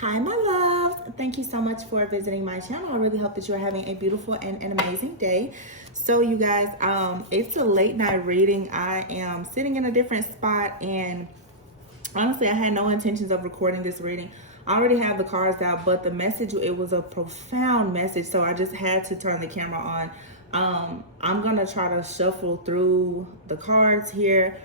Hi, my loves. Thank you so much for visiting my channel. I really hope that you're having a beautiful and an amazing day. So, you guys, it's a late night reading. I am sitting in a different spot, and honestly, I had no intentions of recording this reading. I already have the cards out, but the message, it was a profound message, so I just had to turn the camera on. I'm gonna try to shuffle through the cards here.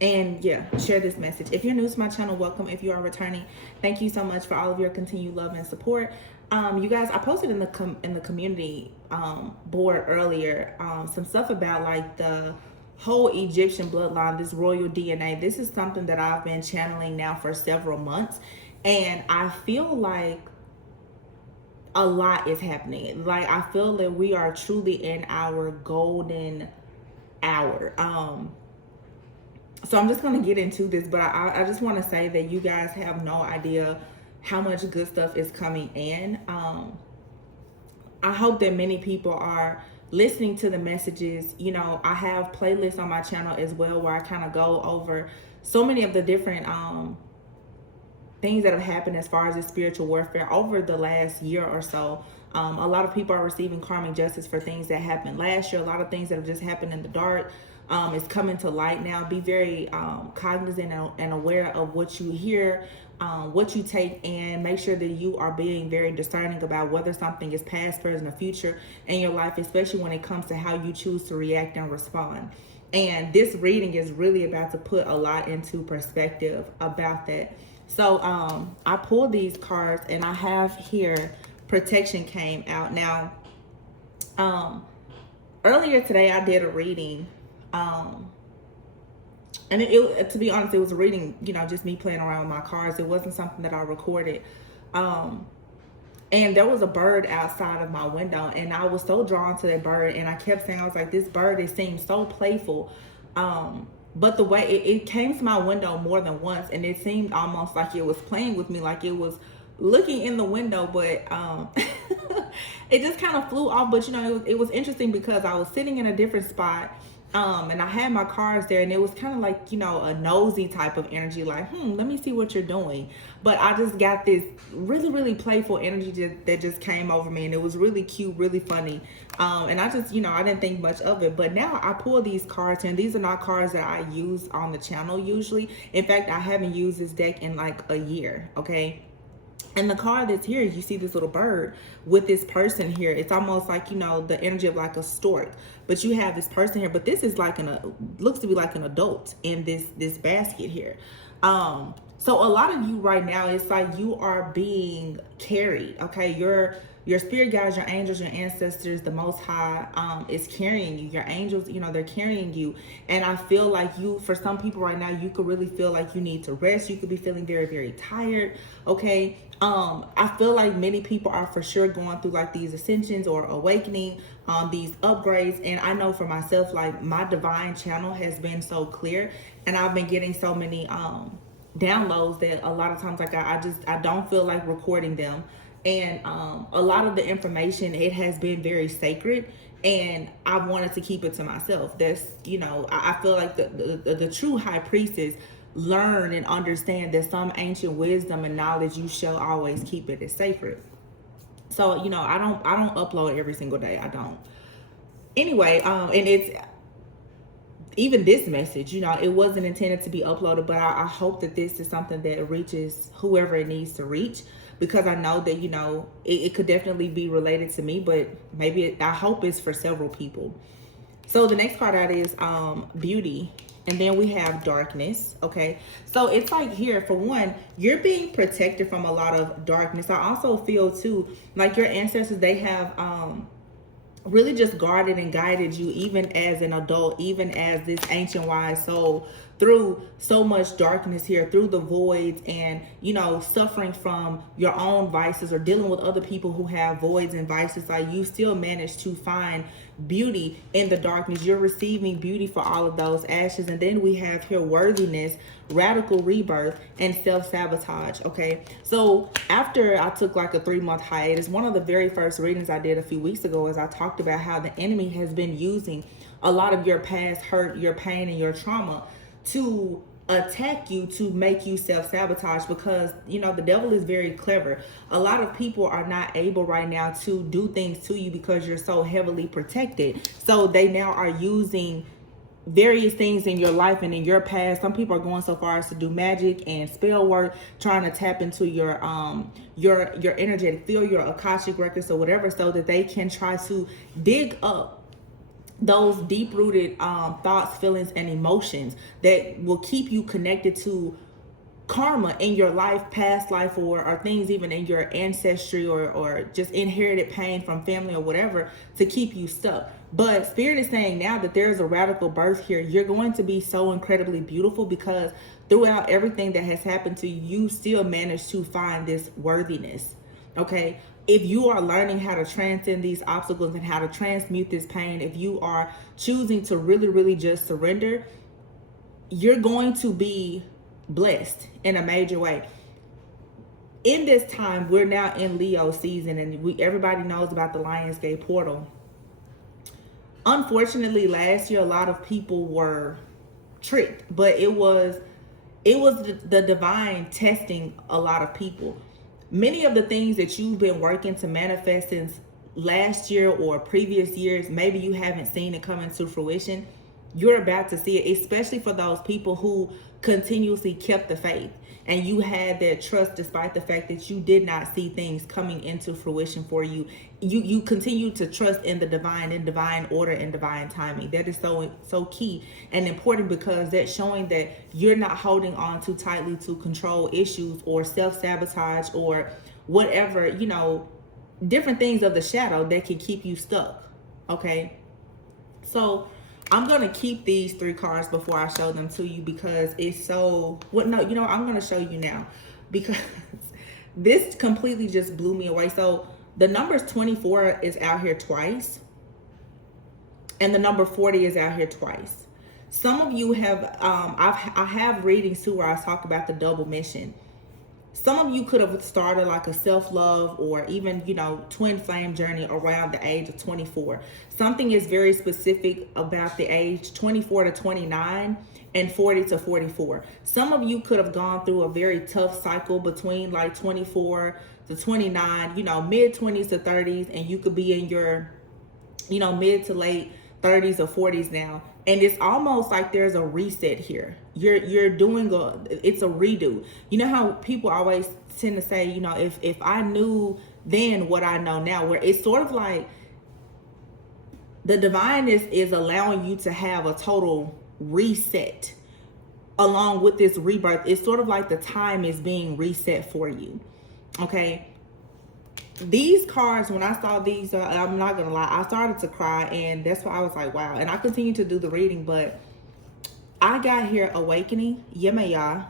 And yeah, share this message. If you're new to my channel, welcome. If you are returning, thank you so much for all of your continued love and support. You guys, I posted in the community board earlier some stuff about like the whole Egyptian bloodline, this royal DNA. This is something that I've been channeling now for several months, and I feel like a lot is happening. Like, I feel that we are truly in our golden hour. So I'm just going to get into this, but I just want to say that you guys have no idea how much good stuff is coming in. I hope that many people are listening to the messages. You know, I have playlists on my channel as well where I kind of go over so many of the different things that have happened as far as the spiritual warfare over the last year or so. A lot of people are receiving karmic justice for things that happened last year. A lot of things that have just happened in the dark is coming to light now. Be very cognizant and aware of what you hear, what you take, and make sure that you are being very discerning about whether something is past, present, or future in your life, especially when it comes to how you choose to react and respond. And this reading is really about to put a lot into perspective about that. So I pulled these cards, and I have here protection came out. Now, earlier today I did a reading, and it to be honest, it was a reading, you know, just me playing around with my cards. It wasn't something that I recorded. And there was a bird outside of my window, and I was so drawn to that bird, and I kept saying, I was like, this bird, it seems so playful. But the way it came to my window more than once, and it seemed almost like it was playing with me, like it was looking in the window, but it just kind of flew off. But you know, it was interesting because I was sitting in a different spot, and I had my cards there, and it was kind of like, you know, a nosy type of energy, like, let me see what you're doing. But I just got this really, really playful energy that just came over me, and it was really cute, really funny. And I just, you know, I didn't think much of it. But now I pull these cards, and these are not cards that I use on the channel usually. In fact, I haven't used this deck in like a year, okay? And the card that's here, you see this little bird with this person here. It's almost like, you know, the energy of like a stork. But you have this person here, but this is like looks to be like an adult in this basket here. So a lot of you right now, it's like you are being carried, okay? Your spirit guides, your angels, your ancestors, the Most High is carrying you. Your angels, you know, they're carrying you. And I feel like for some people right now, you could really feel like you need to rest. You could be feeling very, very tired, okay? I feel like many people are for sure going through like these ascensions or awakening, these upgrades. And I know for myself, like my divine channel has been so clear, and I've been getting so many downloads that a lot of times, like I don't feel like recording them. And a lot of the information, it has been very sacred, and I wanted to keep it to myself. That's, you know, I feel like the true high priestess learn and understand that some ancient wisdom and knowledge, you shall always keep it as sacred. So, you know, I don't upload every single day. I don't. Anyway, and it's even this message, you know, it wasn't intended to be uploaded, but I hope that this is something that reaches whoever it needs to reach, because I know that, you know, it could definitely be related to me, but maybe I hope it's for several people. So the next card out is beauty, and then we have darkness, okay? So it's like here, for one, you're being protected from a lot of darkness. I also feel too, like your ancestors, they have really just guarded and guided you, even as an adult, even as this ancient wise soul, through so much darkness here, through the voids, and, you know, suffering from your own vices or dealing with other people who have voids and vices. Like, you still manage to find beauty in the darkness. You're receiving beauty for all of those ashes. And then we have here worthiness, radical rebirth, and self-sabotage, okay? So after I took like a 3-month hiatus, one of the very first readings I did a few weeks ago is I talked about how the enemy has been using a lot of your past hurt, your pain, and your trauma to attack you to make you self-sabotage, because the devil is very clever. A lot of people are not able right now to do things to you because you're so heavily protected. So they now are using various things in your life and in your past. Some people are going so far as to do magic and spell work, trying to tap into your energetic field, your Akashic records or whatever, so that they can try to dig up those deep-rooted thoughts, feelings, and emotions that will keep you connected to karma in your life, past life, or things even in your ancestry, or just inherited pain from family or whatever, to keep you stuck. But Spirit is saying now that there's a radical birth here. You're going to be so incredibly beautiful, because throughout everything that has happened to you, you still managed to find this worthiness. Okay, if you are learning how to transcend these obstacles and how to transmute this pain, if you are choosing to really, really just surrender, you're going to be blessed in a major way. In this time, we're now in Leo season, and everybody knows about the Lionsgate portal. Unfortunately, last year a lot of people were tricked, but it was the divine testing a lot of people. Many of the things that you've been working to manifest since last year or previous years, maybe you haven't seen it come into fruition. You're about to see it, especially for those people who continuously kept the faith and you had that trust despite the fact that you did not see things coming into fruition for you. You continue to trust in the divine, in divine order and divine timing. That is so key and important, because that's showing that you're not holding on too tightly to control issues or self-sabotage or whatever, different things of the shadow that can keep you stuck. Okay, so I'm going to keep these 3 cards before I show them to you, because it's so... Well, no, I'm going to show you now, because this completely just blew me away. So the numbers 24 is out here twice, and the number 40 is out here twice. Some of you have... I have readings too where I talk about the double mission. Some of you could have started like a self-love or even, twin flame journey around the age of 24. Something is very specific about the age 24 to 29 and 40 to 44. Some of you could have gone through a very tough cycle between like 24 to 29, mid 20s to 30s, and you could be in your, mid to late 30s or 40s now. And it's almost like there's a reset here. You're doing it's a redo. You know how people always tend to say, if I knew then what I know now, where it's sort of like the divine is allowing you to have a total reset along with this rebirth. It's sort of like the time is being reset for you. Okay. These cards, when I saw these, I'm not gonna lie, I started to cry, and that's why I was like, wow. And I continued to do the reading, but I got here awakening, Yemaya.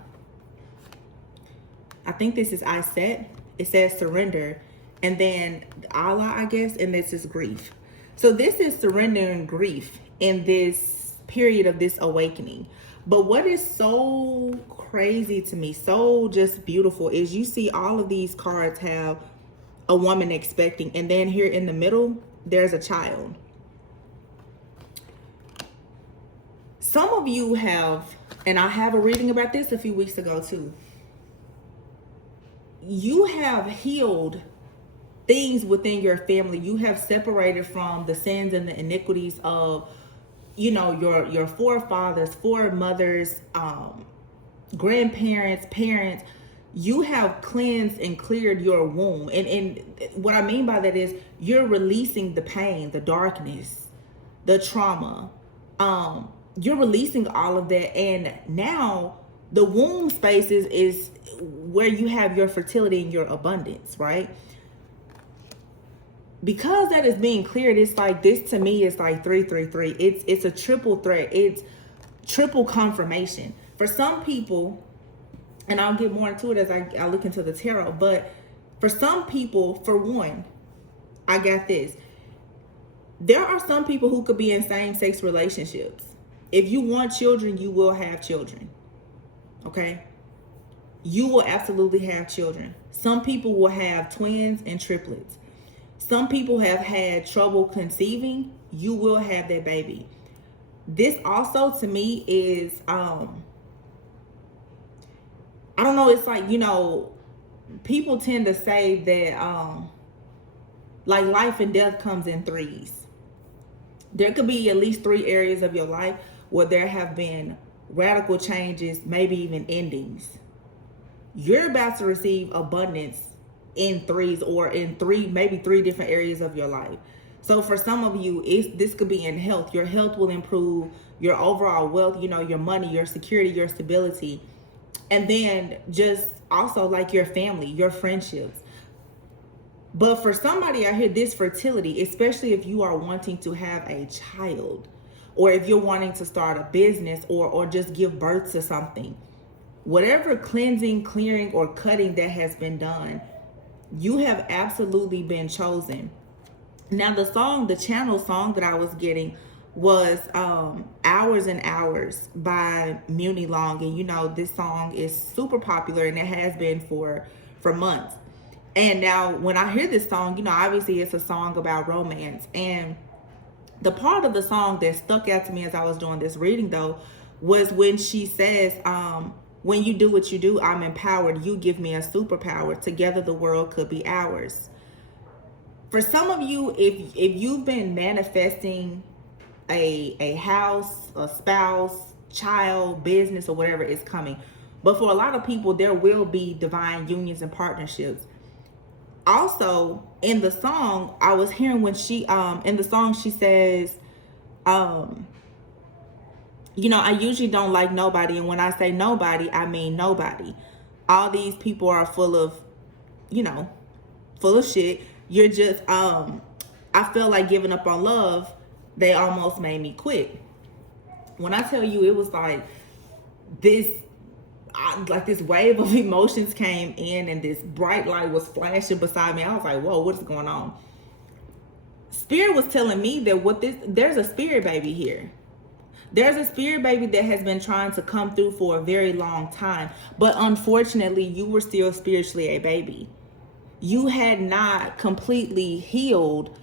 I think this is I set. It says surrender, and then Allah, I guess, and this is grief. So this is surrendering grief in this period of this awakening. But what is so crazy to me, so just beautiful, is you see all of these cards have a woman expecting, and then here in the middle there's a child. Some of you have, and I have a reading about this a few weeks ago too, you have healed things within your family. You have separated from the sins and the iniquities of your forefathers, foremothers, grandparents, parents. You have cleansed and cleared your womb. And what I mean by that is you're releasing the pain, the darkness, the trauma. You're releasing all of that. And now the womb space is where you have your fertility and your abundance, right? Because that is being cleared, it's like, this to me is like 333. It's a triple threat. It's triple confirmation. For some people, and I'll get more into it as I look into the tarot, but for some people, for one, I got this. There are some people who could be in same-sex relationships. If you want children, you will have children. Okay? You will absolutely have children. Some people will have twins and triplets. Some people have had trouble conceiving. You will have that baby. This also, to me, is I don't know, it's like, people tend to say that like life and death comes in threes. There could be at least three areas of your life where there have been radical changes, maybe even endings. You're about to receive abundance in threes, or in maybe three different areas of your life. So for some of you, this could be in health. Your health will improve, your overall wealth, your money, your security, your stability. And then just also like your family, your friendships. But for somebody out here, this fertility, especially if you are wanting to have a child, or if you're wanting to start a business, or just give birth to something, whatever cleansing, clearing, or cutting that has been done, you have absolutely been chosen. Now the channel song that I was getting was Hours and Hours by Muni Long. And this song is super popular, and it has been for months. And now when I hear this song, obviously it's a song about romance. And the part of the song that stuck out to me as I was doing this reading, though, was when she says, when you do what you do, I'm empowered. You give me a superpower. Together the world could be ours. For some of you, if you've been manifesting a house, a spouse, child, business, or whatever is coming. But for a lot of people, there will be divine unions and partnerships. Also, in the song, I was hearing when she in the song she says, I usually don't like nobody, and when I say nobody, I mean nobody. All these people are full of shit. You're just I felt like giving up on love. They almost made me quit. When I tell you, it was like this wave of emotions came in, and this bright light was flashing beside me. I was like, whoa, what is going on? Spirit was telling me that there's a spirit baby here. There's a spirit baby that has been trying to come through for a very long time. But unfortunately, you were still spiritually a baby. You had not completely healed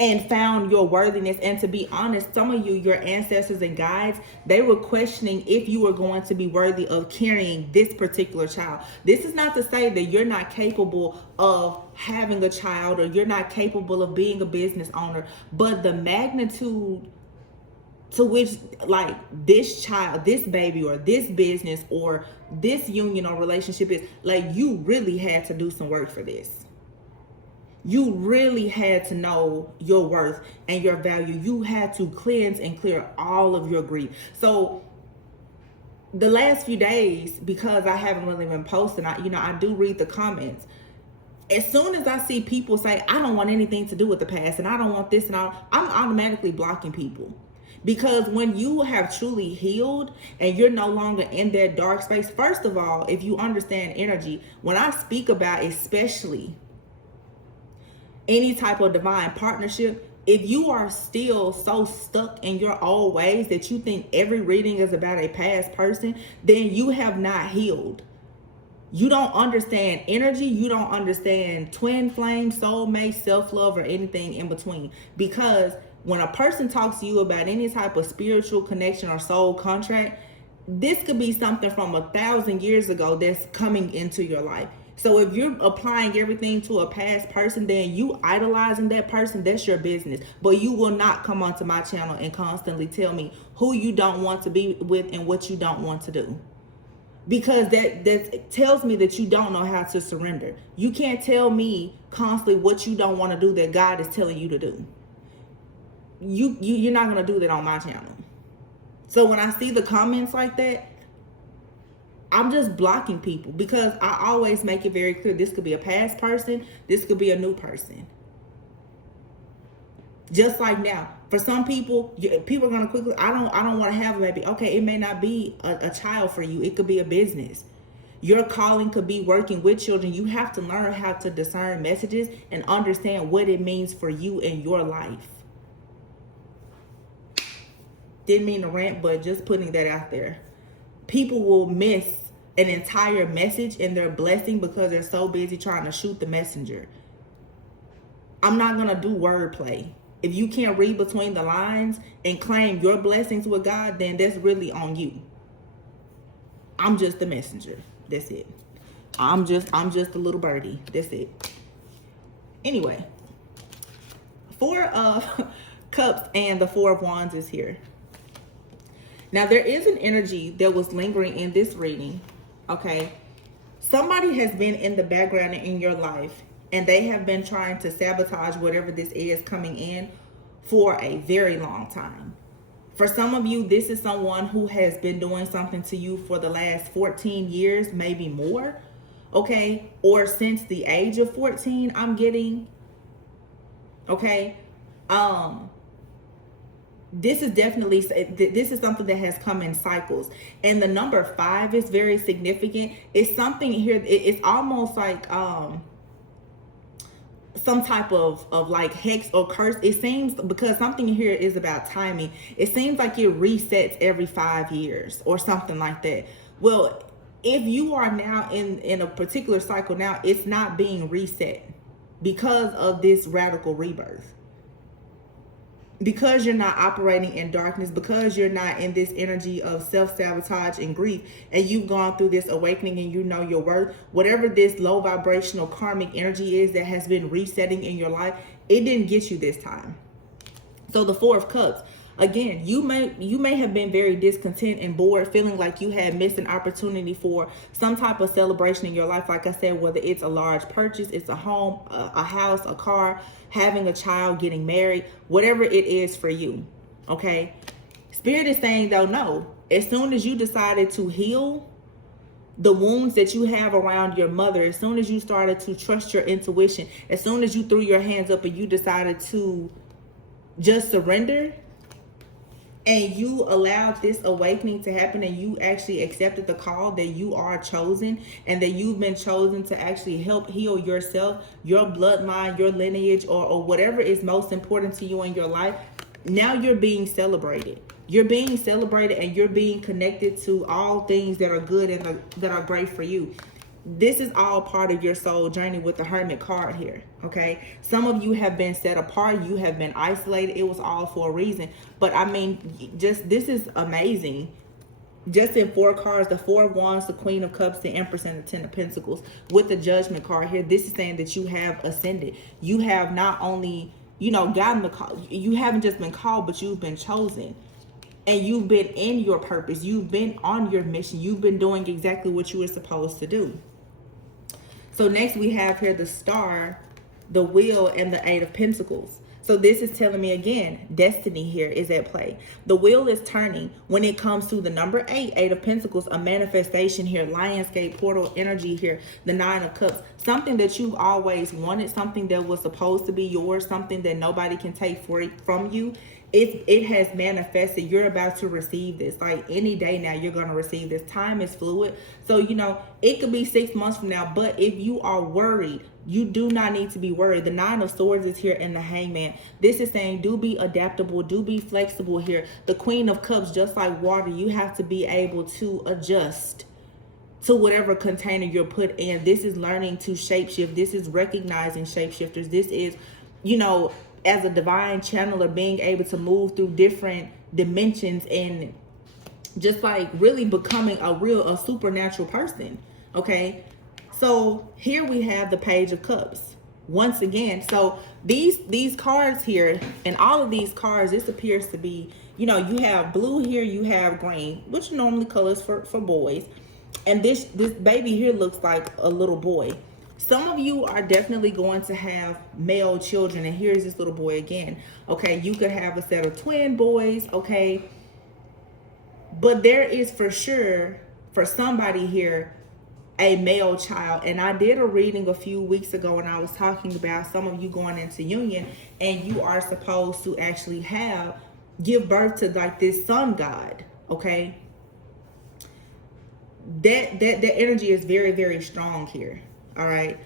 and found your worthiness. And to be honest, some of you, your ancestors and guides, they were questioning if you were going to be worthy of carrying this particular child. This is not to say that you're not capable of having a child, or you're not capable of being a business owner, but the magnitude to which like this child, this baby, or this business, or this union or relationship is, like, you really had to do some work for this. You really had to know your worth and your value. You had to cleanse and clear all of your grief. So the last few days, because I haven't really been posting, I do read the comments. As soon as I see people say, I don't want anything to do with the past, and I don't want this and all, I'm automatically blocking people. Because when you have truly healed and you're no longer in that dark space, first of all, if you understand energy, when I speak about especially any type of divine partnership, if you are still so stuck in your old ways that you think every reading is about a past person, then you have not healed. You don't understand energy. You don't understand twin flame, soulmate, self-love, or anything in between. Because when a person talks to you about any type of spiritual connection or soul contract, this could be something from 1,000 years ago that's coming into your life. So if you're applying everything to a past person, then you idolizing that person, that's your business. But you will not come onto my channel and constantly tell me who you don't want to be with and what you don't want to do. Because that tells me that you don't know how to surrender. You can't tell me constantly what you don't want to do that God is telling you to do. You're not going to do that on my channel. So when I see the comments like that, I'm just blocking people, because I always make it very clear, this could be a past person, this could be a new person. Just like now, for some people are going to quickly, I don't want to have a baby. Okay, it may not be a child for you. It could be a business. Your calling could be working with children. You have to learn how to discern messages and understand what it means for you in your life. Didn't mean to rant, but just putting that out there. People will miss an entire message and their blessing because they're so busy trying to shoot the messenger. I'm not going to do wordplay. If you can't read between the lines and claim your blessings with God, then that's really on you. I'm just the messenger. That's it. I'm just a little birdie. That's it. Anyway, Four of Cups and the Four of Wands is here. Now, there is an energy that was lingering in this reading, okay? Somebody has been in the background in your life, and they have been trying to sabotage whatever this is coming in for a very long time. For some of you, this is someone who has been doing something to you for the last 14 years, maybe more, okay? Or since the age of 14, I'm getting, okay? This is definitely, this is something that has come in cycles. And the number 5 is very significant. It's something here, it's almost like some type of like hex or curse. It seems, because something here is about timing, it seems like it resets every 5 years or something like that. Well, if you are now in a particular cycle now, it's not being reset because of this radical rebirth. Because you're not operating in darkness, because you're not in this energy of self-sabotage and grief, and you've gone through this awakening and you know your worth, whatever this low vibrational karmic energy is that has been resetting in your life, it didn't get you this time. So the Four of Cups, again, you may have been very discontent and bored, feeling like you had missed an opportunity for some type of celebration in your life. Like I said, whether it's a large purchase, it's a home, a house, a car, having a child, getting married, whatever it is for you, okay? Spirit is saying, though, no. As soon as you decided to heal the wounds that you have around your mother, as soon as you started to trust your intuition, as soon as you threw your hands up and you decided to just surrender, and you allowed this awakening to happen, and you actually accepted the call that you are chosen, and that you've been chosen to actually help heal yourself, your bloodline, your lineage, or whatever is most important to you in your life, now you're being celebrated. You're being celebrated, and you're being connected to all things that are good and that are great for you. This is all part of your soul journey with the Hermit card here, okay? Some of you have been set apart. You have been isolated. It was all for a reason. But I mean, just this is amazing. Just in 4 cards, the Four of Wands, the Queen of Cups, the Empress, and the Ten of Pentacles. With the Judgment card here, this is saying that you have ascended. You have not only, gotten the call. You haven't just been called, but you've been chosen. And you've been in your purpose. You've been on your mission. You've been doing exactly what you were supposed to do. So next we have here the Star, the Wheel, and the Eight of Pentacles. So this is telling me again, destiny here is at play. The wheel is turning when it comes to the number 8, Eight of Pentacles, a manifestation here, Lionsgate portal energy here, the Nine of Cups. Something that you've always wanted, something that was supposed to be yours, something that nobody can take from you. It has manifested. You're about to receive this. Like any day now, you're going to receive this. Time is fluid. So, it could be 6 months from now. But if you are worried, you do not need to be worried. The Nine of Swords is here and the Hangman. This is saying do be adaptable. Do be flexible here. The Queen of Cups, just like water, you have to be able to adjust to whatever container you're put in. This is learning to shapeshift. This is recognizing shapeshifters. This is, as a divine channeler, being able to move through different dimensions and just like really becoming a supernatural person. Okay. So here we have the Page of Cups once again. So these cards here and all of these cards, this appears to be, you have blue here, you have green, which are normally colors for boys. And this baby here looks like a little boy. Some of you are definitely going to have male children, and here's this little boy again. Okay, you could have a set of twin boys, okay? But there is for sure, for somebody here, a male child. And I did a reading a few weeks ago, and I was talking about some of you going into union, and you are supposed to actually give birth to like this sun god, okay? That energy is very, very strong here. All right.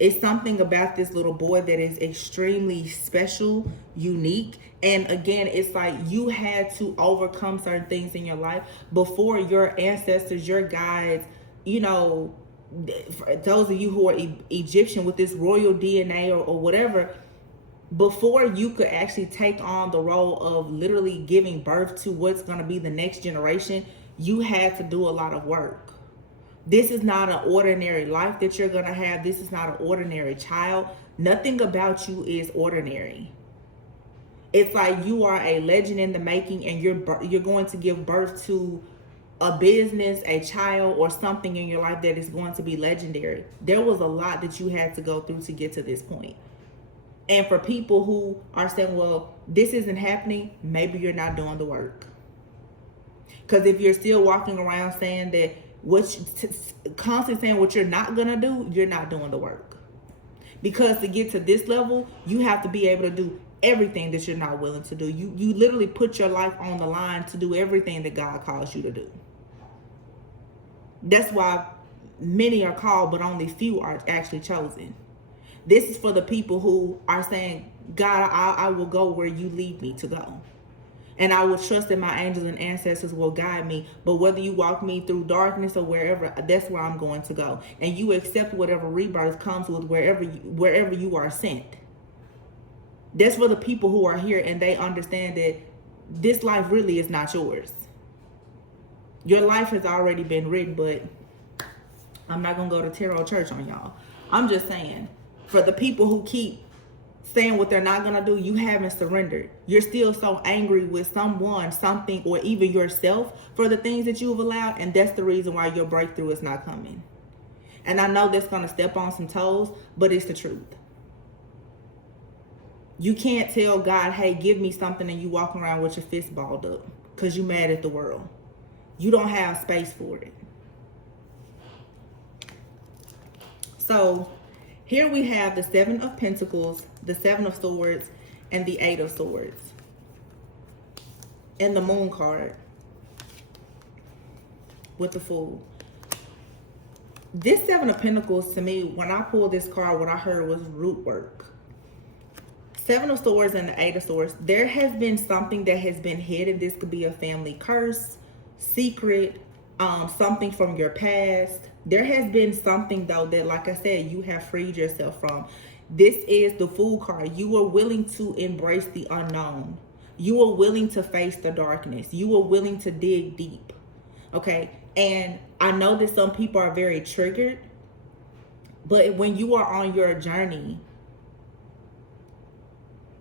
It's something about this little boy that is extremely special, unique. And again, it's like you had to overcome certain things in your life before your ancestors, your guides, for those of you who are Egyptian with this royal DNA or whatever, before you could actually take on the role of literally giving birth to what's going to be the next generation, You had to do a lot of work. This is not an ordinary life that you're going to have. This is not an ordinary child. Nothing about you is ordinary. It's like you are a legend in the making, and you're going to give birth to a business, a child, or something in your life that is going to be legendary. There was a lot that you had to go through to get to this point. And for people who are saying, well, this isn't happening, maybe you're not doing the work. Because if you're still walking around saying that constantly saying what you're not gonna do, you're not doing the work. Because to get to this level, you have to be able to do everything that you're not willing to do. You literally put your life on the line to do everything that God calls you to do. That's why many are called, but only few are actually chosen. This is for the people who are saying, God, I will go where you lead me to go. And I will trust that my angels and ancestors will guide me. But whether you walk me through darkness or wherever, that's where I'm going to go. And you accept whatever rebirth comes with wherever you are sent. That's for the people who are here and they understand that this life really is not yours. Your life has already been written, but I'm not going to go to tarot church on y'all. I'm just saying, for the people who keep saying what they're not going to do, you haven't surrendered. You're still so angry with someone, something, or even yourself for the things that you've allowed, and that's the reason why your breakthrough is not coming. And I know that's going to step on some toes, but it's the truth. You can't tell God, hey, give me something, and you walk around with your fist balled up because you're mad at the world. You don't have space for it. So here we have the 7 of Pentacles, the 7 of Swords, and the 8 of Swords. And the Moon card with the Fool. This 7 of Pentacles, to me, when I pulled this card, what I heard was root work. 7 of Swords and the 8 of Swords. There has been something that has been hidden. This could be a family curse, secret, something from your past. There has been something, though, that, like I said, you have freed yourself from. This is the Fool card. You are willing to embrace the unknown. You are willing to face the darkness. You are willing to dig deep. Okay? And I know that some people are very triggered, but when you are on your journey,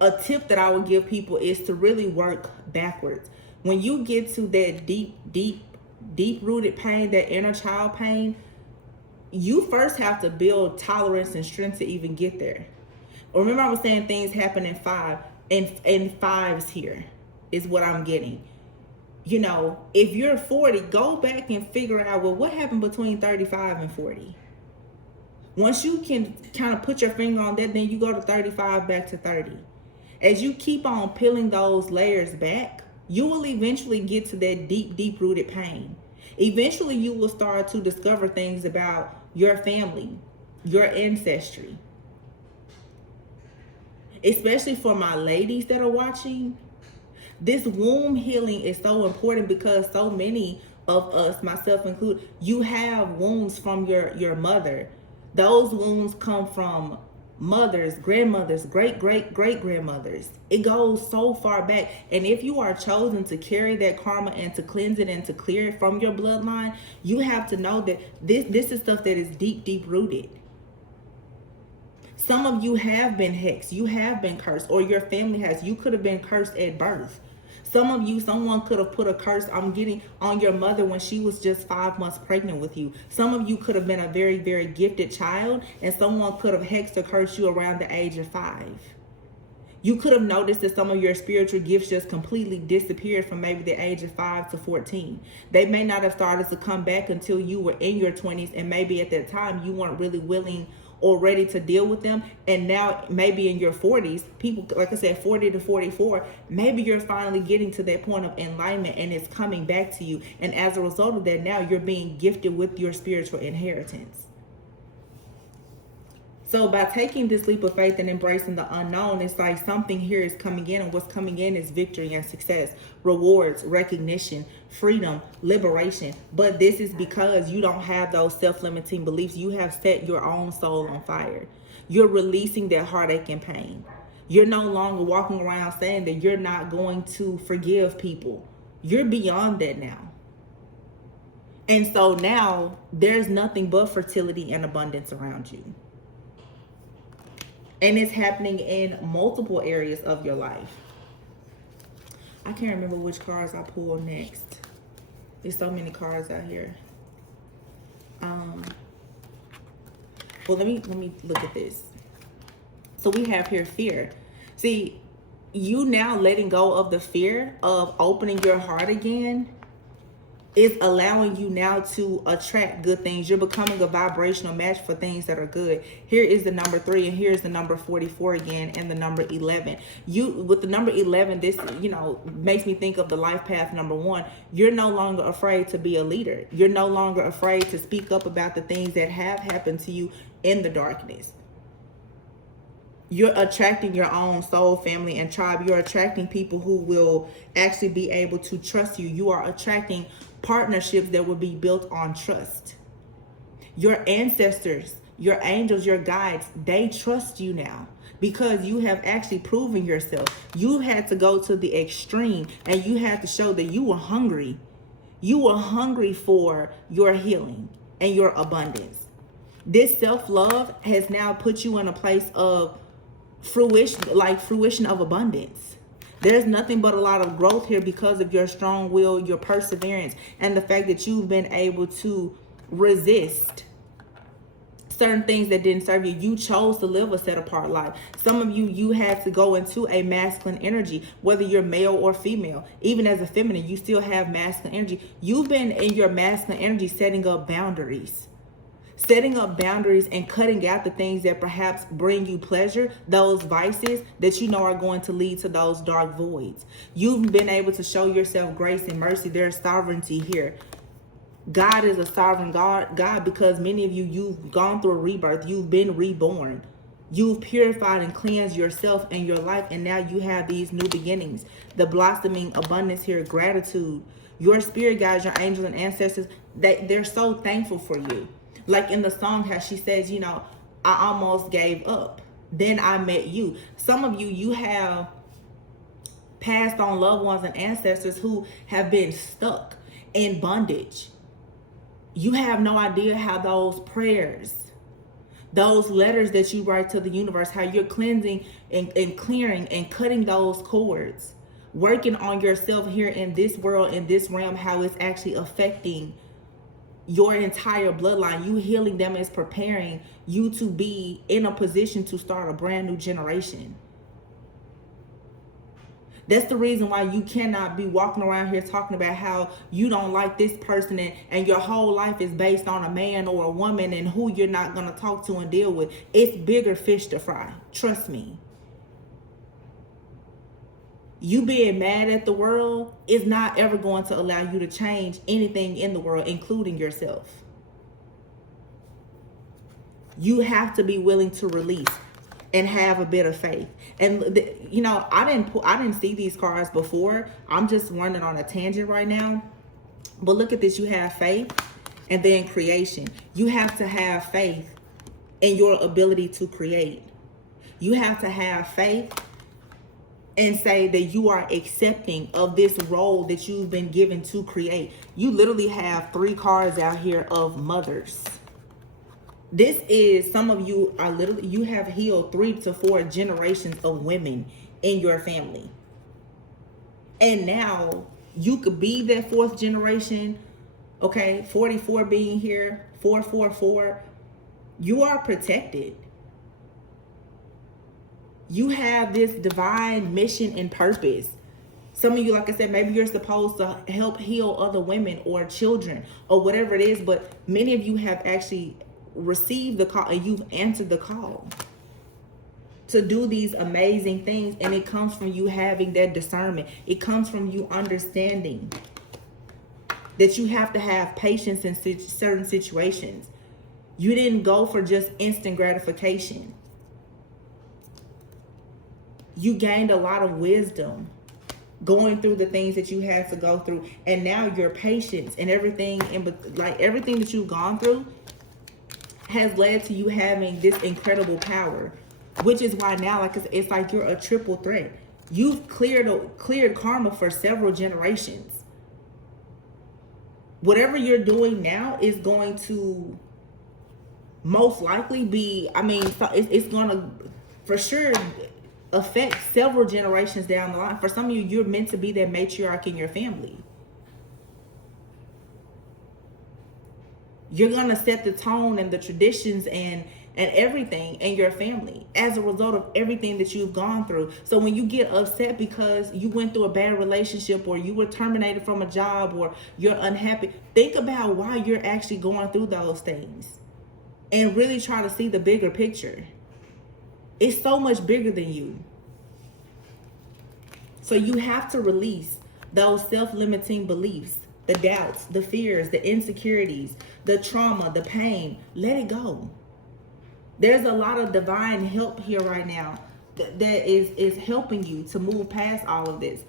a tip that I would give people is to really work backwards. When you get to that deep-rooted pain, that inner child pain, you first have to build tolerance and strength to even get there. Remember, I was saying things happen in 5, and fives here is what I'm getting. You know, if you're 40, go back and figure out, well, what happened between 35 and 40? Once you can kind of put your finger on that, then you go to 35 back to 30. As you keep on peeling those layers back, you will eventually get to that deep-rooted pain. Eventually, you will start to discover things about your family, your ancestry. Especially for my ladies that are watching, this womb healing is so important because so many of us, myself included, you have wounds from your mother. Those wounds come from mothers, grandmothers, great-great-great-grandmothers. It goes so far back. And if you are chosen to carry that karma and to cleanse it and to clear it from your bloodline, you have to know that this is stuff that is deep-rooted. Some of you have been hexed, you have been cursed, or your family has. You could have been cursed at birth. Some of you, someone could have put a curse on your mother when she was just 5 months pregnant with you. Some of you could have been a very, very gifted child, and someone could have hexed or cursed you around the age of 5. You could have noticed that some of your spiritual gifts just completely disappeared from maybe the age of 5 to 14. They may not have started to come back until you were in your 20s, and maybe at that time you weren't really willing or ready to deal with them. And now maybe in your 40s, people, like I said, 40 to 44, maybe you're finally getting to that point of enlightenment and it's coming back to you. And as a result of that, now you're being gifted with your spiritual inheritance. So by taking this leap of faith and embracing the unknown, it's like something here is coming in, and what's coming in is victory and success, rewards, recognition, freedom, liberation. But this is because you don't have those self-limiting beliefs. You have set your own soul on fire. You're releasing that heartache and pain. You're no longer walking around saying that you're not going to forgive people. You're beyond that now. And so now there's nothing but fertility and abundance around you. And it's happening in multiple areas of your life. I can't remember which cards I pulled next. There's so many cards out here. Well, let me look at this. So we have here fear. See, you now letting go of the fear of opening your heart again is allowing you now to attract good things. You're becoming a vibrational match for things that are good. Here is the number 3, and here's the number 44 again, and the number 11. You, with the number 11, this, makes me think of the life path number 1. You're no longer afraid to be a leader. You're no longer afraid to speak up about the things that have happened to you in the darkness. You're attracting your own soul, family, and tribe. You're attracting people who will actually be able to trust you. You are attracting partnerships that will be built on trust. Your ancestors, your angels, your guides, they trust you now because you have actually proven yourself. You had to go to the extreme, and you had to show that you were hungry. You were hungry for your healing and your abundance. This self-love has now put you in a place of fruition of abundance. There's nothing but a lot of growth here because of your strong will, your perseverance, and the fact that you've been able to resist certain things that didn't serve you. You chose to live a set apart life. Some of you had to go into a masculine energy, whether you're male or female. Even as a feminine, you still have masculine energy. You've been in your masculine energy setting up boundaries. Setting up boundaries and cutting out the things that perhaps bring you pleasure, those vices that you know are going to lead to those dark voids. You've been able to show yourself grace and mercy. There's sovereignty here. God is a sovereign God because many of you, you've gone through a rebirth. You've been reborn. You've purified and cleansed yourself and your life, and now you have these new beginnings. The blossoming abundance here, gratitude. Your spirit guides, your angels and ancestors, they're so thankful for you. Like in the song, how she says, I almost gave up. Then I met you. Some of you have passed on loved ones and ancestors who have been stuck in bondage. You have no idea how those prayers, those letters that you write to the universe, how you're cleansing and clearing and cutting those cords, working on yourself here in this world, in this realm, how it's actually affecting your entire bloodline. You healing them is preparing you to be in a position to start a brand new generation. That's the reason why you cannot be walking around here talking about how you don't like this person and your whole life is based on a man or a woman and who you're not going to talk to and deal with. It's bigger fish to fry. Trust me. You being mad at the world is not ever going to allow you to change anything in the world, including yourself. You have to be willing to release and have a bit of faith. And I didn't see these cards before. I'm just running on a tangent right now. But look at this. You have faith and then creation. You have to have faith in your ability to create. You have to have faith and say that you are accepting of this role that you've been given to create. You literally have 3 cards out here of mothers. This is, some of you are literally, you have healed 3 to 4 generations of women in your family. And now you could be that 4th generation. Okay, 44 being here, 444. You are protected. You have this divine mission and purpose. Some of you, like I said, maybe you're supposed to help heal other women or children or whatever it is, but many of you have actually received the call and you've answered the call to do these amazing things. And it comes from you having that discernment. It comes from you understanding that you have to have patience in certain situations. You didn't go for just instant gratification. You gained a lot of wisdom going through the things that you had to go through. And now your patience and everything, everything that you've gone through has led to you having this incredible power, which is why now, it's like you're a triple threat. You've cleared karma for several generations. Whatever you're doing now is going to most likely be, I mean, it's going to for sure affect several generations down the line. For some of you, you're meant to be that matriarch in your family. You're going to set the tone and the traditions and everything in your family as a result of everything that you've gone through. So when you get upset because you went through a bad relationship, or you were terminated from a job, or you're unhappy, think about why you're actually going through those things and really try to see the bigger picture. It's so much bigger than you. So you have to release those self-limiting beliefs, the doubts, the fears, the insecurities, the trauma, the pain. Let it go. There's a lot of divine help here right now that is helping you to move past all of this.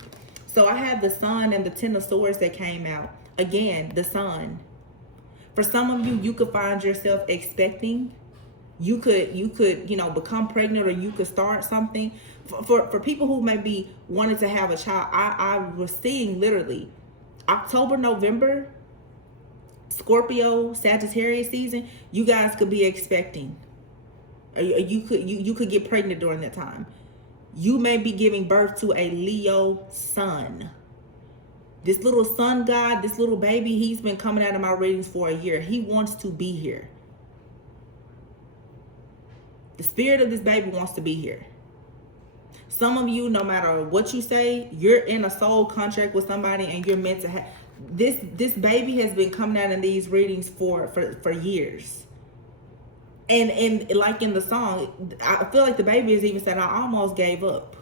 So I have the Sun and the Ten of Swords that came out. Again, the Sun. For some of you, you could find yourself expecting. You could, become pregnant, or you could start something. For people who maybe wanted to have a child, I was seeing literally October, November, Scorpio, Sagittarius season. You guys could be expecting. You could get pregnant during that time. You may be giving birth to a Leo sun. This little sun god, this little baby, he's been coming out of my readings for a year. He wants to be here. The spirit of this baby wants to be here. Some of you, no matter what you say, you're in a soul contract with somebody, and you're meant to have this baby has been coming out in these readings for years. And like in the song, I feel like the baby is even said, I almost gave up.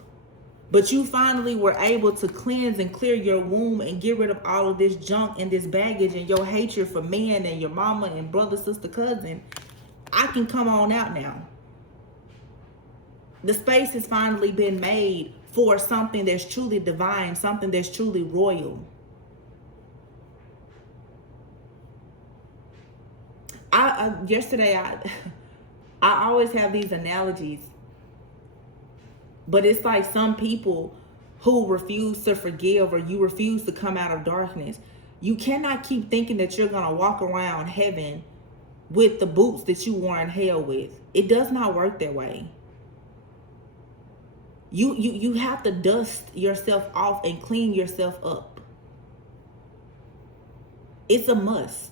But you finally were able to cleanse and clear your womb and get rid of all of this junk and this baggage and your hatred for men and your mama and brother, sister, cousin. I can come on out now. The space has finally been made for something that's truly divine, something that's truly royal. Yesterday, I always have these analogies, but it's like some people who refuse to forgive, or you refuse to come out of darkness. You cannot keep thinking that you're going to walk around heaven with the boots that you wore in hell with. It does not work that way. You have to dust yourself off and clean yourself up. It's a must.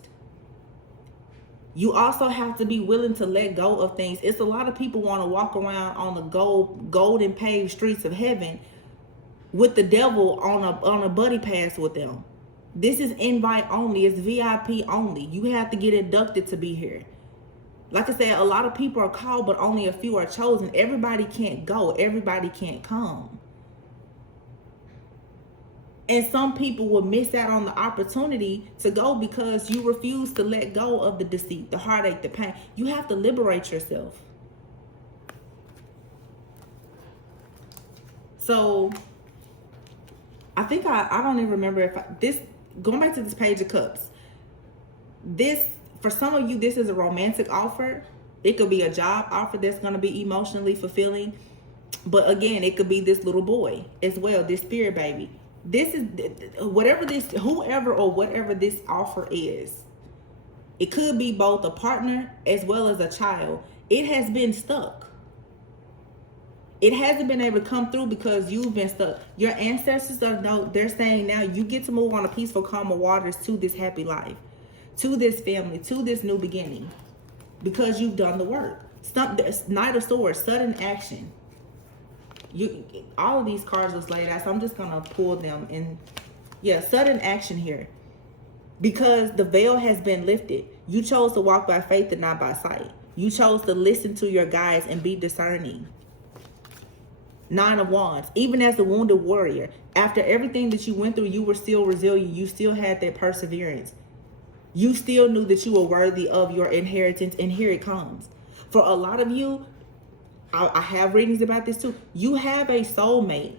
You also have to be willing to let go of things. It's a lot of people want to walk around on the golden paved streets of heaven with the devil on a buddy pass with them. This is invite only. It's VIP only. You have to get inducted to be here. Like I said, a lot of people are called, but only a few are chosen. Everybody can't go. Everybody can't come. And some people will miss out on the opportunity to go because you refuse to let go of the deceit, the heartache, the pain. You have to liberate yourself. So I think I don't even remember if going back to this Page of Cups. This, for some of you, this is a romantic offer. It could be a job offer that's going to be emotionally fulfilling. But again, it could be this little boy as well, this spirit baby. This is whoever or whatever this offer is. It could be both a partner as well as a child. It has been stuck. It hasn't been able to come through because you've been stuck. Your ancestors they're saying now you get to move on a peaceful, calmer waters to this happy life, to this family, to this new beginning, because you've done the work. Knight of Swords, sudden action. All of these cards was laid out, so I'm just gonna pull them in. Yeah, sudden action here, because the veil has been lifted. You chose to walk by faith and not by sight. You chose to listen to your guides and be discerning. Nine of Wands. Even as a wounded warrior, after everything that you went through, you were still resilient. You still had that perseverance. You still knew that you were worthy of your inheritance, and here it comes. For a lot of you, I have readings about this too. You have a soulmate.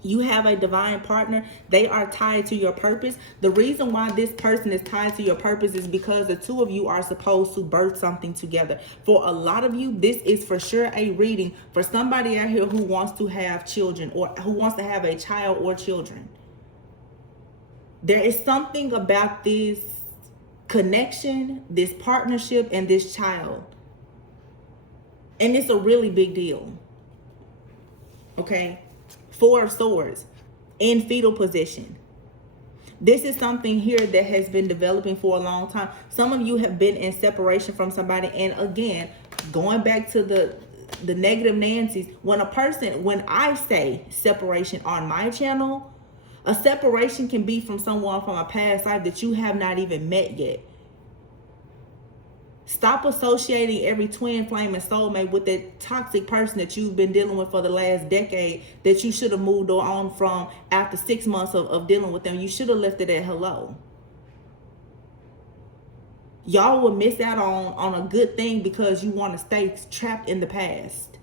You have a divine partner. They are tied to your purpose. The reason why this person is tied to your purpose is because the two of you are supposed to birth something together. For a lot of you, this is for sure a reading for somebody out here who wants to have children, or who wants to have a child or children. There is something about this connection, this partnership, and this child. And it's a really big deal. Okay? 4 of Swords in fetal position. This is something here that has been developing for a long time. Some of you have been in separation from somebody. And again, going back to the negative Nancy's, when I say separation on my channel, a separation can be from someone from a past life that you have not even met yet. Stop associating every twin flame and soulmate with that toxic person that you've been dealing with for the last decade that you should have moved on from after 6 months of dealing with them. You should have left it at hello. Y'all will miss out on a good thing because you want to stay trapped in the past.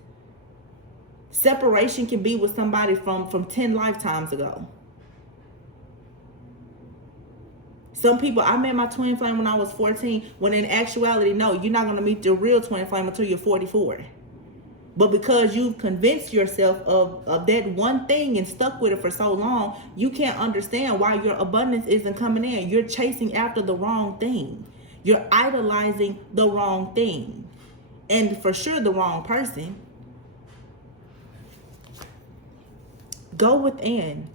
Separation can be with somebody from 10 lifetimes ago. Some people, I met my twin flame when I was 14, when in actuality, no, you're not going to meet your real twin flame until you're 44. But because you've convinced yourself of that one thing and stuck with it for so long, you can't understand why your abundance isn't coming in. You're chasing after the wrong thing. You're idolizing the wrong thing. And for sure, the wrong person. Go within.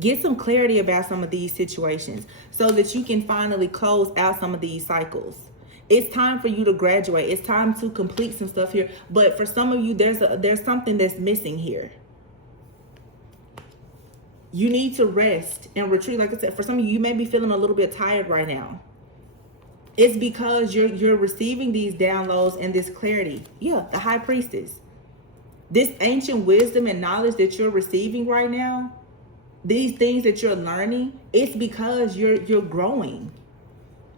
Get some clarity about some of these situations so that you can finally close out some of these cycles. It's time for you to graduate. It's time to complete some stuff here. But for some of you, there's something that's missing here. You need to rest and retreat. Like I said, for some of you, you may be feeling a little bit tired right now. It's because you're receiving these downloads and this clarity. Yeah, the High Priestess. This ancient wisdom and knowledge that you're receiving right now, these things that you're learning, it's because you're growing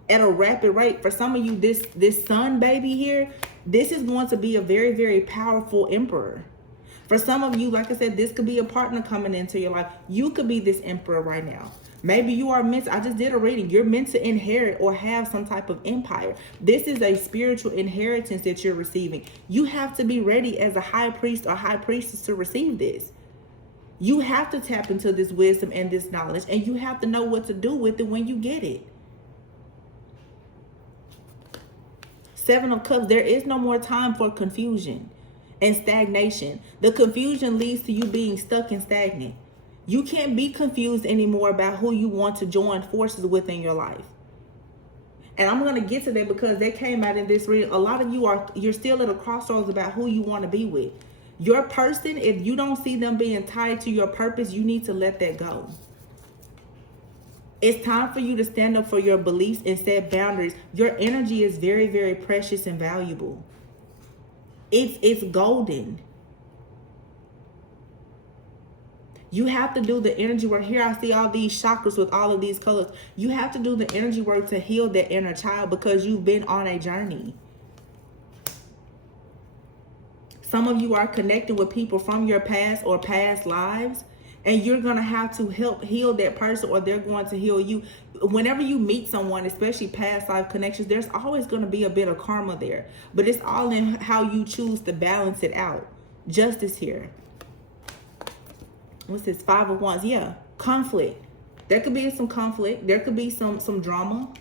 at a rapid rate. For some of you, this sun baby here, this is going to be a very, very powerful emperor. For some of you, like I said, this could be a partner coming into your life. You could be this emperor right now. Maybe you are meant to, I just did a reading. You're meant to inherit or have some type of empire. This is a spiritual inheritance that you're receiving. You have to be ready as a high priest or high priestess to receive this. You have to tap into this wisdom and this knowledge, and you have to know what to do with it when you get it. 7 of Cups, there is no more time for confusion and stagnation. The confusion leads to you being stuck and stagnant. You can't be confused anymore about who you want to join forces with in your life. And I'm going to get to that because they came out in this reading. A lot of you you're still at a crossroads about who you want to be with. Your person, if you don't see them being tied to your purpose, you need to let that go. It's time for you to stand up for your beliefs and set boundaries. Your energy is very, very precious and valuable. It's golden. You have to do the energy work. Here I see all these chakras with all of these colors. You have to do the energy work to heal that inner child because you've been on a journey. Some of you are connected with people from your past or past lives, and you're going to have to help heal that person, or they're going to heal you. Whenever you meet someone, especially past life connections, there's always going to be a bit of karma there. But it's all in how you choose to balance it out. Justice here. What's this? 5 of Wands. Yeah, conflict. There could be some conflict. There could be some drama.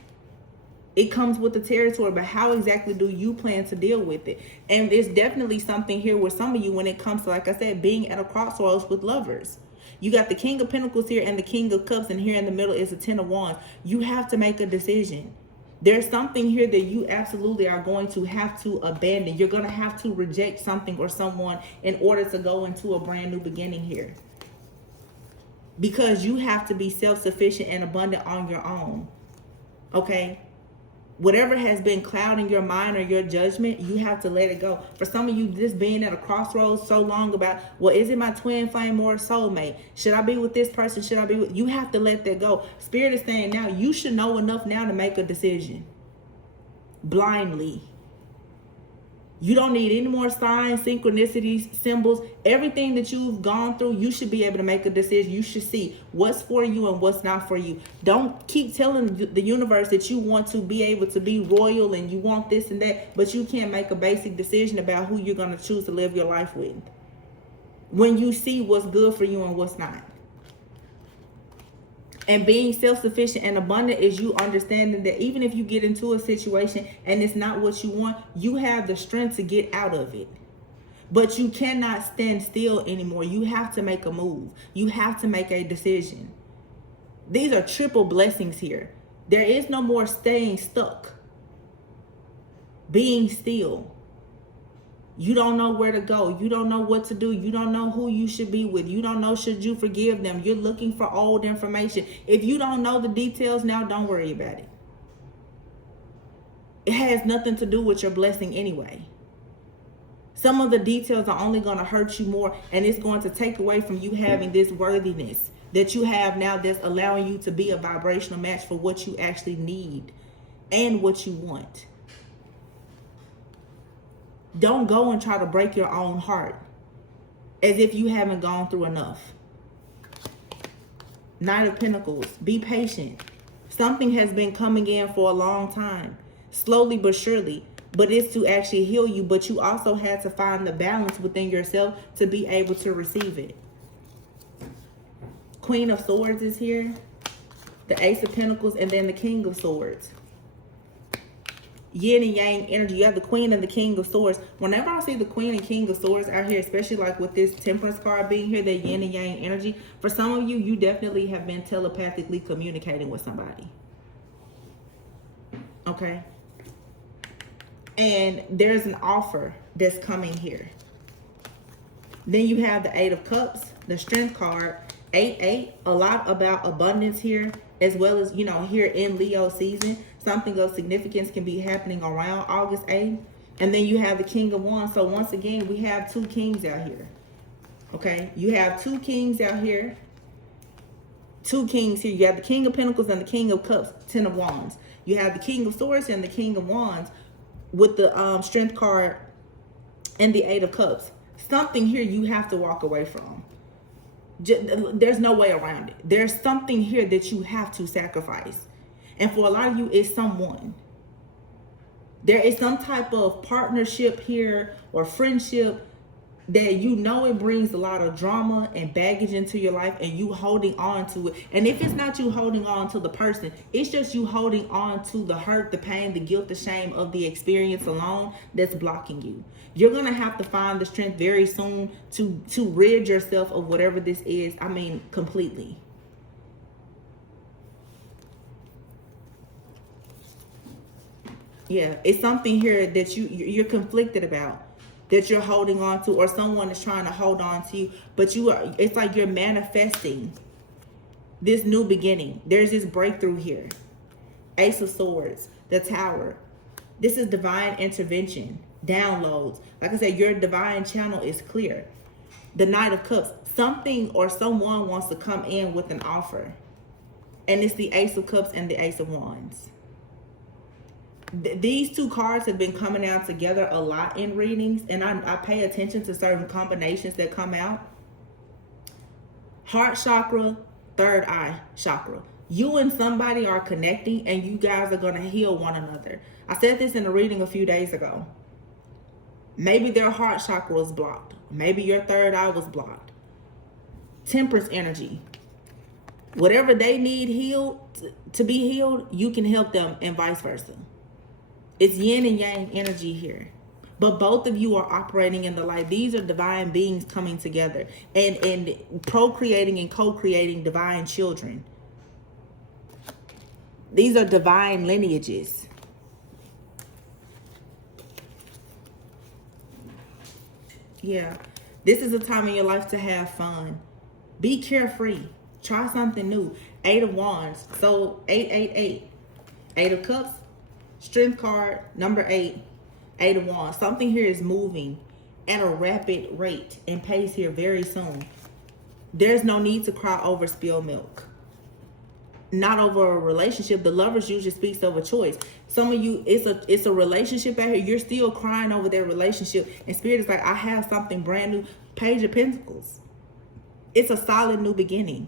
It comes with the territory, but how exactly do you plan to deal with it? And there's definitely something here with some of you when it comes to, like I said, being at a crossroads with lovers. You got the King of Pentacles here and the King of Cups, and here in the middle is the 10 of Wands. You have to make a decision. There's something here that you absolutely are going to have to abandon. You're going to have to reject something or someone in order to go into a brand new beginning here. Because you have to be self-sufficient and abundant on your own. Okay? Whatever has been clouding your mind or your judgment, you have to let it go. For some of you, just being at a crossroads so long about, well, is it my twin flame or soulmate? Should I be with this person? Should I be with... You have to let that go. Spirit is saying now, you should know enough now to make a decision. Blindly. You don't need any more signs, synchronicities, symbols. Everything that you've gone through, you should be able to make a decision. You should see what's for you and what's not for you. Don't keep telling the universe that you want to be able to be royal and you want this and that, but you can't make a basic decision about who you're going to choose to live your life with when you see what's good for you and what's not. And being self-sufficient and abundant is you understanding that even if you get into a situation and it's not what you want, you have the strength to get out of it. But you cannot stand still anymore. You have to make a move. You have to make a decision. These are triple blessings here. There is no more staying stuck. Being still. You don't know where to go. You don't know what to do. You don't know who you should be with. You don't know should you forgive them. You're looking for old information. If you don't know the details now, don't worry about it. It has nothing to do with your blessing anyway. Some of the details are only going to hurt you more, and it's going to take away from you having this worthiness that you have now that's allowing you to be a vibrational match for what you actually need and what you want. Don't go and try to break your own heart as if you haven't gone through enough. Knight of Pentacles. Be patient. Something has been coming in for a long time. Slowly but surely. But it's to actually heal you. But you also had to find the balance within yourself to be able to receive it. Queen of Swords is here. The Ace of Pentacles. And then the King of Swords. Yin and Yang energy. You have the Queen and the King of Swords. Whenever I see the Queen and King of Swords out here, especially like with this Temperance card being here, the Yin and Yang energy, for some of you, you definitely have been telepathically communicating with somebody. Okay? And there's an offer that's coming here. Then you have the Eight of Cups, the Strength card, 8-8, a lot about abundance here, as well as, you know, here in Leo season. Something of significance can be happening around August 8th. And then you have the King of Wands. So once again, we have two kings out here. Okay? You have two kings out here. Two kings here. You have the King of Pentacles and the King of Cups, 10 of Wands. You have the King of Swords and the King of Wands with the Strength card and the Eight of Cups. Something here you have to walk away from. There's no way around it. There's something here that you have to sacrifice. And for a lot of you, it's someone. There is some type of partnership here or friendship that you know it brings a lot of drama and baggage into your life, and you holding on to it. And if it's not you holding on to the person, it's just you holding on to the hurt, the pain, the guilt, the shame of the experience alone that's blocking you. You're going to have to find the strength very soon to rid yourself of whatever this is. I mean, completely. Yeah, it's something here that you're conflicted about, that you're holding on to, or someone is trying to hold on to you, but it's like you're manifesting this new beginning. There's this breakthrough here. Ace of Swords, the Tower. This is divine intervention, downloads. Like I said, your divine channel is clear. The Knight of Cups. Something or someone wants to come in with an offer. And it's the Ace of Cups and the Ace of Wands. These two cards have been coming out together a lot in readings, and I pay attention to certain combinations that come out. Heart chakra, third eye chakra. You and somebody are connecting, and you guys are going to heal one another. I said this in a reading a few days ago. Maybe their heart chakra was blocked. Maybe your third eye was blocked. Temperance energy. Whatever they need healed to be healed, you can help them, and vice versa. It's yin and yang energy here. But both of you are operating in the light. These are divine beings coming together and procreating and co-creating divine children. These are divine lineages. Yeah. This is a time in your life to have fun. Be carefree. Try something new. Eight of Wands. So 888. Eight of Cups. Strength card, number 8, Eight of Wands. Something here is moving at a rapid rate and pace here very soon. There's no need to cry over spilled milk. Not over a relationship. The Lovers usually speaks of a choice. Some of you, it's a relationship out here. You're still crying over their relationship. And Spirit is like, I have something brand new. Page of Pentacles. It's a solid new beginning.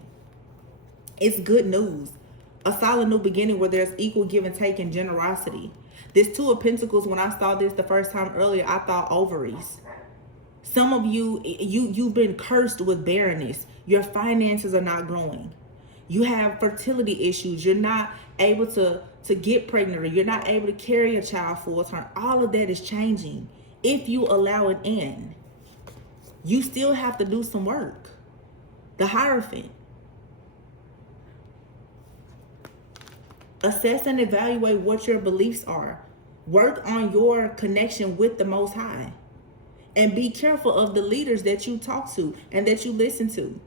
It's good news. A solid new beginning where there's equal give and take and generosity. This Two of Pentacles, when I saw this the first time earlier, I thought ovaries. Some of you, you've been cursed with barrenness. Your finances are not growing. You have fertility issues. You're not able to get pregnant, or you're not able to carry a child full term. All of that is changing if you allow it in. You still have to do some work. The Hierophant. Assess and evaluate what your beliefs are. Work on your connection with the Most High. And be careful of the leaders that you talk to and that you listen to.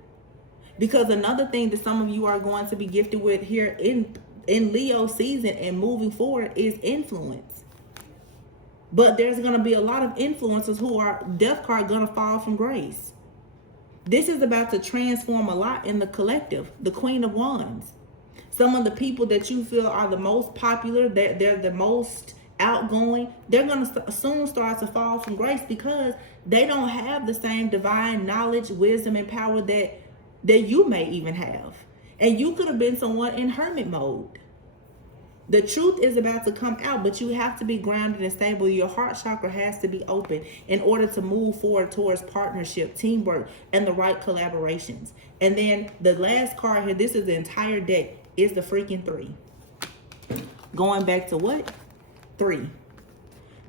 Because another thing that some of you are going to be gifted with here in Leo season and moving forward is influence. But there's going to be a lot of influencers who are death card going to fall from grace. This is about to transform a lot in the collective. The Queen of Wands. Some of the people that you feel are the most popular, they're the most outgoing, they're going to soon start to fall from grace because they don't have the same divine knowledge, wisdom, and power that you may even have. And you could have been someone in hermit mode. The truth is about to come out, but you have to be grounded and stable. Your heart chakra has to be open in order to move forward towards partnership, teamwork, and the right collaborations. And then the last card here, this is the entire deck, is the freaking 3. Going back to what? 3.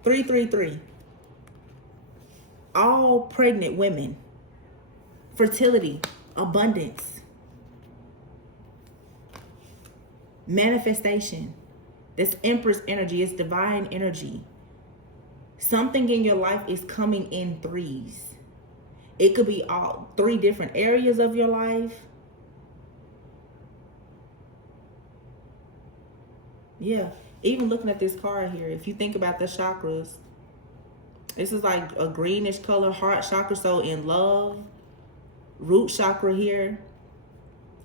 333. All pregnant women. Fertility. Abundance. Manifestation. This Empress energy is divine energy. Something in your life is coming in 3s. It could be all 3 different areas of your life. Yeah, even looking at this card here, if you think about the chakras, this is like a greenish color, heart chakra, so in love. Root chakra here,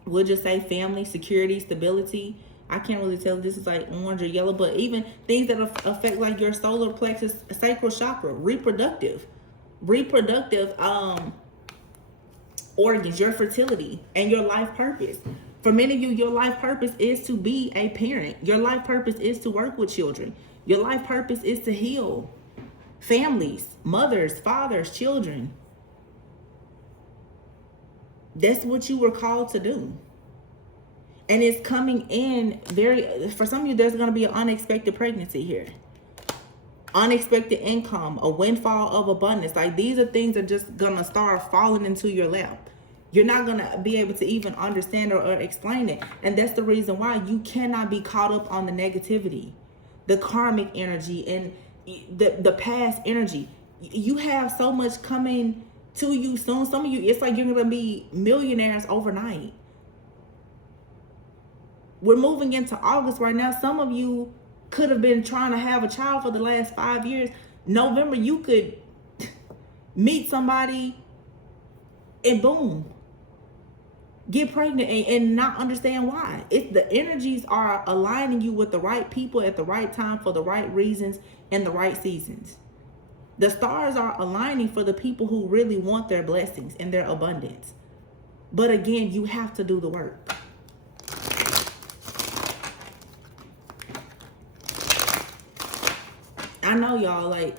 we'll just say family, security, stability. I can't really tell if this is like orange or yellow, but even things that affect like your solar plexus, sacral chakra, reproductive organs, your fertility, and your life purpose. For many of you, your life purpose is to be a parent. Your life purpose is to work with children. Your life purpose is to heal families, mothers, fathers, children. That's what you were called to do. And it's coming in for some of you, there's going to be an unexpected pregnancy here. Unexpected income, a windfall of abundance. Like these are things that are just going to start falling into your lap. You're not going to be able to even understand or explain it. And that's the reason why you cannot be caught up on the negativity, the karmic energy, and the past energy. You have so much coming to you soon. Some of you, it's like you're going to be millionaires overnight. We're moving into August right now. Some of you could have been trying to have a child for the last 5 years. November, you could meet somebody and boom, get pregnant and not understand why. The energies are aligning you with the right people at the right time for the right reasons and the right seasons. The stars are aligning for the people who really want their blessings and their abundance. But again, you have to do the work. I know y'all, like,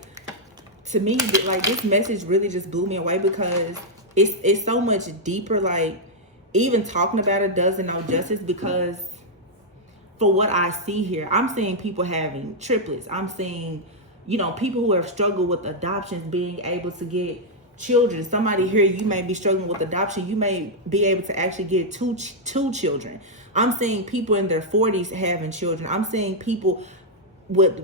to me, like, this message really just blew me away because it's so much deeper. Like, even talking about it doesn't know justice, because for what I see here, I'm seeing people having triplets. I'm seeing, people who have struggled with adoptions being able to get children. Somebody here, you may be struggling with adoption. You may be able to actually get two children. I'm seeing people in their 40s having children. I'm seeing people with,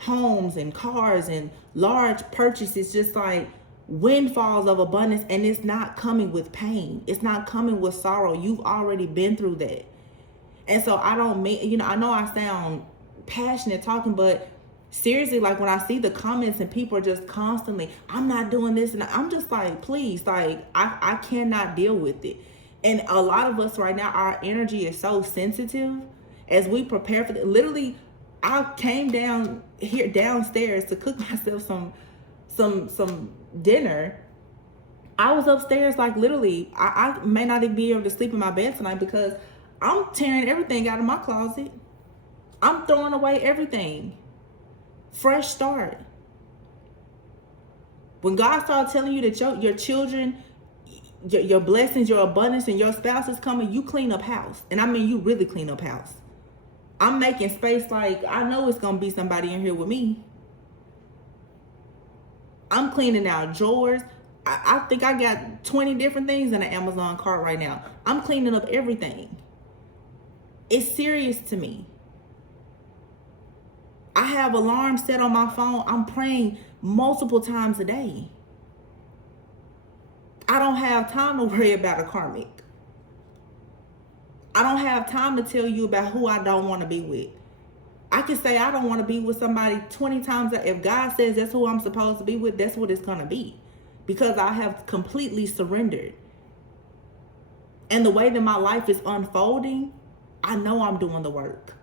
homes and cars and large purchases, just like windfalls of abundance. And it's not coming with pain. It's not coming with sorrow. You've already been through that. And so I don't mean, I know I sound passionate talking, but seriously, like when I see the comments and people are just constantly, I'm not doing this. And I'm just like, please, like, I cannot deal with it. And a lot of us right now, our energy is so sensitive as we prepare for literally, I came downstairs to cook myself some dinner. I was upstairs, like literally, I may not even be able to sleep in my bed tonight because I'm tearing everything out of my closet. I'm throwing away everything. Fresh start. When God started telling you that your children, your blessings, your abundance, and your spouse is coming, you clean up house. And I mean, you really clean up house. I'm making space. Like, I know it's gonna be somebody in here with me. I'm cleaning out drawers. I think I got 20 different things in the Amazon cart right now. I'm cleaning up everything. It's serious to me. I have alarms set on my phone. I'm praying multiple times a day. I don't have time to worry about a karmic. I don't have time to tell you about who I don't want to be with. I can say I don't want to be with somebody 20 times. If God says that's who I'm supposed to be with, that's what it's going to be. Because I have completely surrendered. And the way that my life is unfolding, I know I'm doing the work.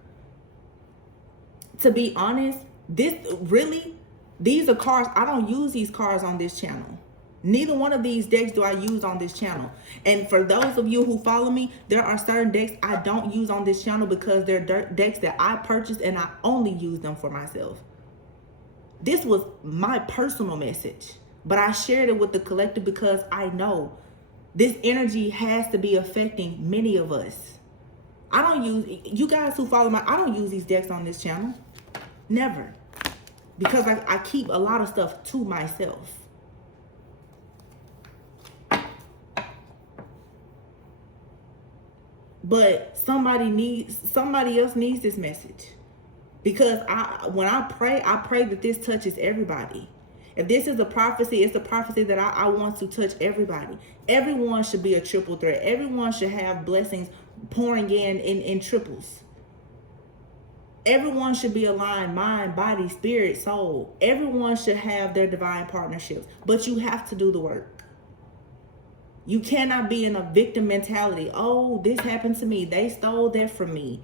To be honest, these are cards. I don't use these cards on this channel. Neither one of these decks do I use on this channel. And for those of you who follow me, there are certain decks I don't use on this channel because they're decks that I purchased and I only use them for myself. This was my personal message, but I shared it with the collective because I know this energy has to be affecting many of us. I don't use, you guys who follow me, I don't use these decks on this channel. Never. Because I keep a lot of stuff to myself. But somebody else needs this message. Because when I pray that this touches everybody. If this is a prophecy, it's a prophecy that I want to touch everybody. Everyone should be a triple threat. Everyone should have blessings pouring in triples. Everyone should be aligned, mind, body, spirit, soul. Everyone should have their divine partnerships. But you have to do the work. You cannot be in a victim mentality. Oh, this happened to me. They stole that from me.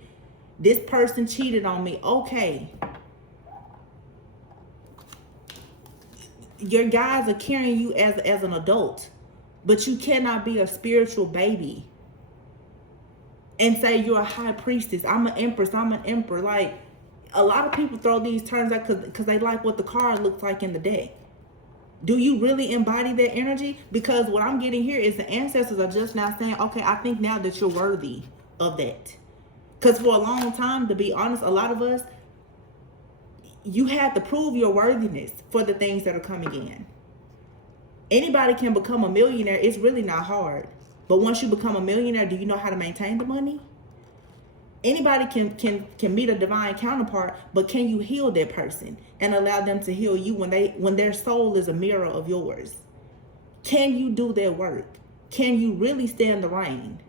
This person cheated on me. Okay. Your guys are carrying you as an adult. But you cannot be a spiritual baby and say you're a high priestess. I'm an empress. I'm an emperor. Like, a lot of people throw these terms out because they like what the card looks like in the deck. Do you really embody that energy? Because what I'm getting here is the ancestors are just now saying, okay, I think now that you're worthy of that. Because for a long time, to be honest, a lot of us, you had to prove your worthiness for the things that are coming in. Anybody can become a millionaire. It's really not hard. But once you become a millionaire, do you know how to maintain the money? Anybody can meet a divine counterpart, but can you heal that person and allow them to heal you when their soul is a mirror of yours? Can you do that work? Can you really stand the rain?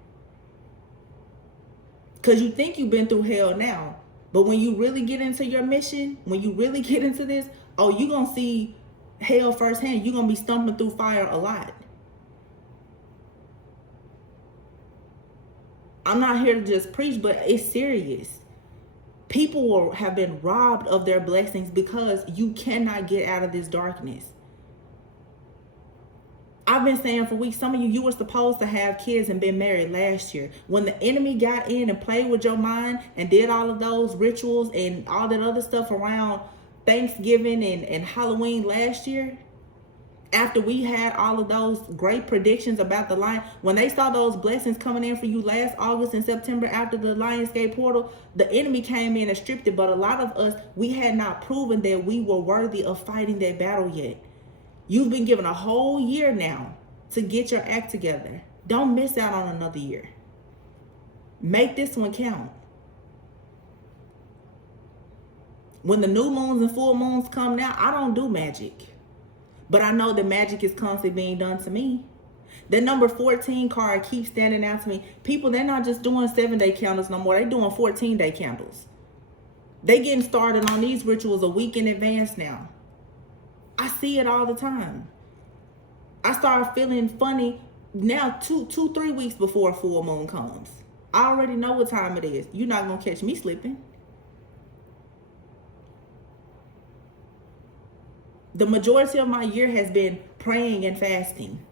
Because you think you've been through hell now, but when you really get into your mission, when you really get into this, oh, you're going to see hell firsthand. You're going to be stumbling through fire a lot. I'm not here to just preach, but it's serious. People have been robbed of their blessings because you cannot get out of this darkness. I've been saying for weeks, some of you were supposed to have kids and been married last year. When the enemy got in and played with your mind and did all of those rituals and all that other stuff around Thanksgiving and Halloween last year, after we had all of those great predictions about the lion, when they saw those blessings coming in for you last August and September after the Lionsgate portal, the enemy came in and stripped it. But a lot of us, we had not proven that we were worthy of fighting that battle yet. You've been given a whole year now to get your act together. Don't miss out on another year. Make this one count. When the new moons and full moons come now, I don't do magic. But I know that magic is constantly being done to me. The number 14 card keeps standing out to me. People, they're not just doing 7-day candles no more. They're doing 14-day candles. They getting started on these rituals a week in advance now. I see it all the time. I start feeling funny now 2-3 weeks before a full moon comes. I already know what time it is. You're not going to catch me slipping. The majority of my year has been praying and fasting.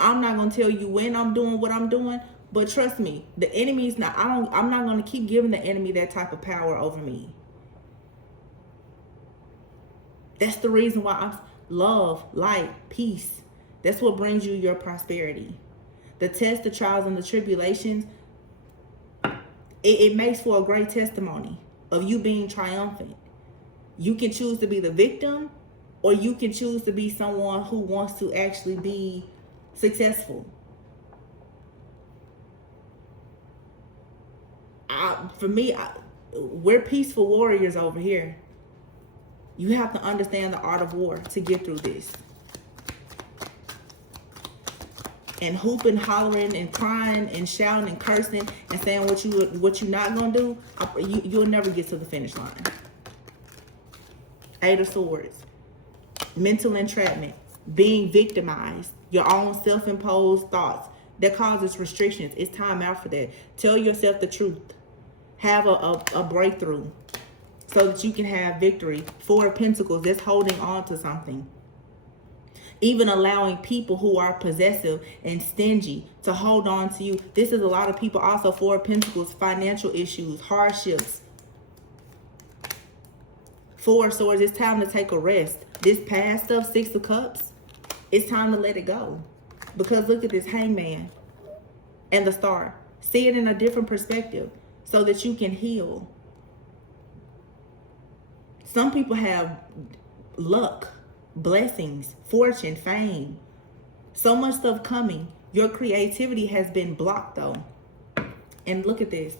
I'm not going to tell you when I'm doing what I'm doing, but trust me, the enemy's not, I'm not going to keep giving the enemy that type of power over me. That's the reason why I'm love, light, peace. That's what brings you your prosperity. The tests, the trials, and the tribulations, it makes for a great testimony of you being triumphant. You can choose to be the victim, or you can choose to be someone who wants to actually be successful. For me, we're peaceful warriors over here. You have to understand the art of war to get through this. And hooping, hollering, and crying, and shouting, and cursing, and saying what you're not gonna do, you'll never get to the finish line. 8 of Swords, mental entrapment, being victimized, your own self-imposed thoughts that causes restrictions. It's time out for that. Tell yourself the truth. Have a breakthrough so that you can have victory. 4 of Pentacles, that's holding on to something. Even allowing people who are possessive and stingy to hold on to you. This is a lot of people also. 4 of Pentacles, financial issues, hardships. 4 of Swords, it's time to take a rest. This past stuff, 6 of Cups, it's time to let it go. Because look at this Hangman and the Star. See it in a different perspective so that you can heal. Some people have luck, blessings, fortune, fame. So much stuff coming. Your creativity has been blocked though. And look at this.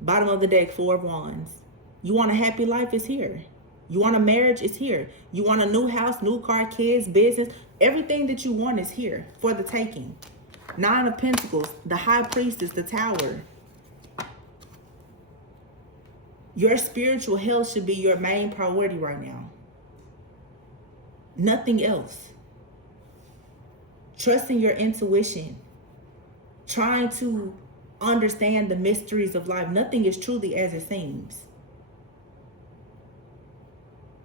Bottom of the deck, 4 of Wands. You want a happy life, it's here. You want a marriage, it's here. You want a new house, new car, kids, business. Everything that you want is here for the taking. 9 of Pentacles, the High Priestess, the Tower. Your spiritual health should be your main priority right now. Nothing else. Trusting your intuition. Trying to understand the mysteries of life. Nothing is truly as it seems.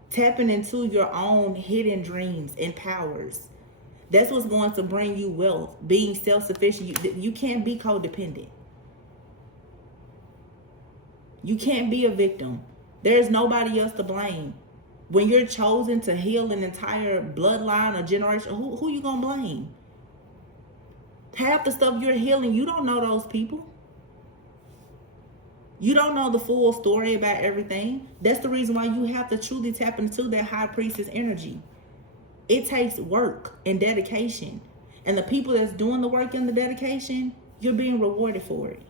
Tapping into your own hidden dreams and powers. That's what's going to bring you wealth. Being self-sufficient. You can't be codependent. You can't be a victim. There's nobody else to blame. When you're chosen to heal an entire bloodline or generation, who you gonna blame? Half the stuff you're healing, you don't know those people. You don't know the full story about everything. That's the reason why you have to truly tap into that High Priestess energy. It takes work and dedication. And the people that's doing the work and the dedication, you're being rewarded for it.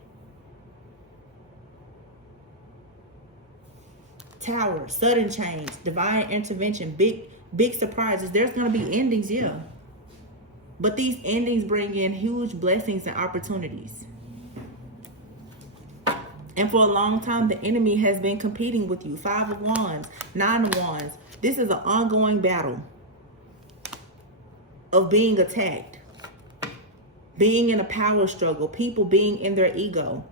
Tower, sudden change, divine intervention, big surprises. There's going to be endings, yeah. But these endings bring in huge blessings and opportunities. And for a long time, the enemy has been competing with you. 5 of Wands, 9 of Wands. This is an ongoing battle of being attacked, being in a power struggle, people being in their ego,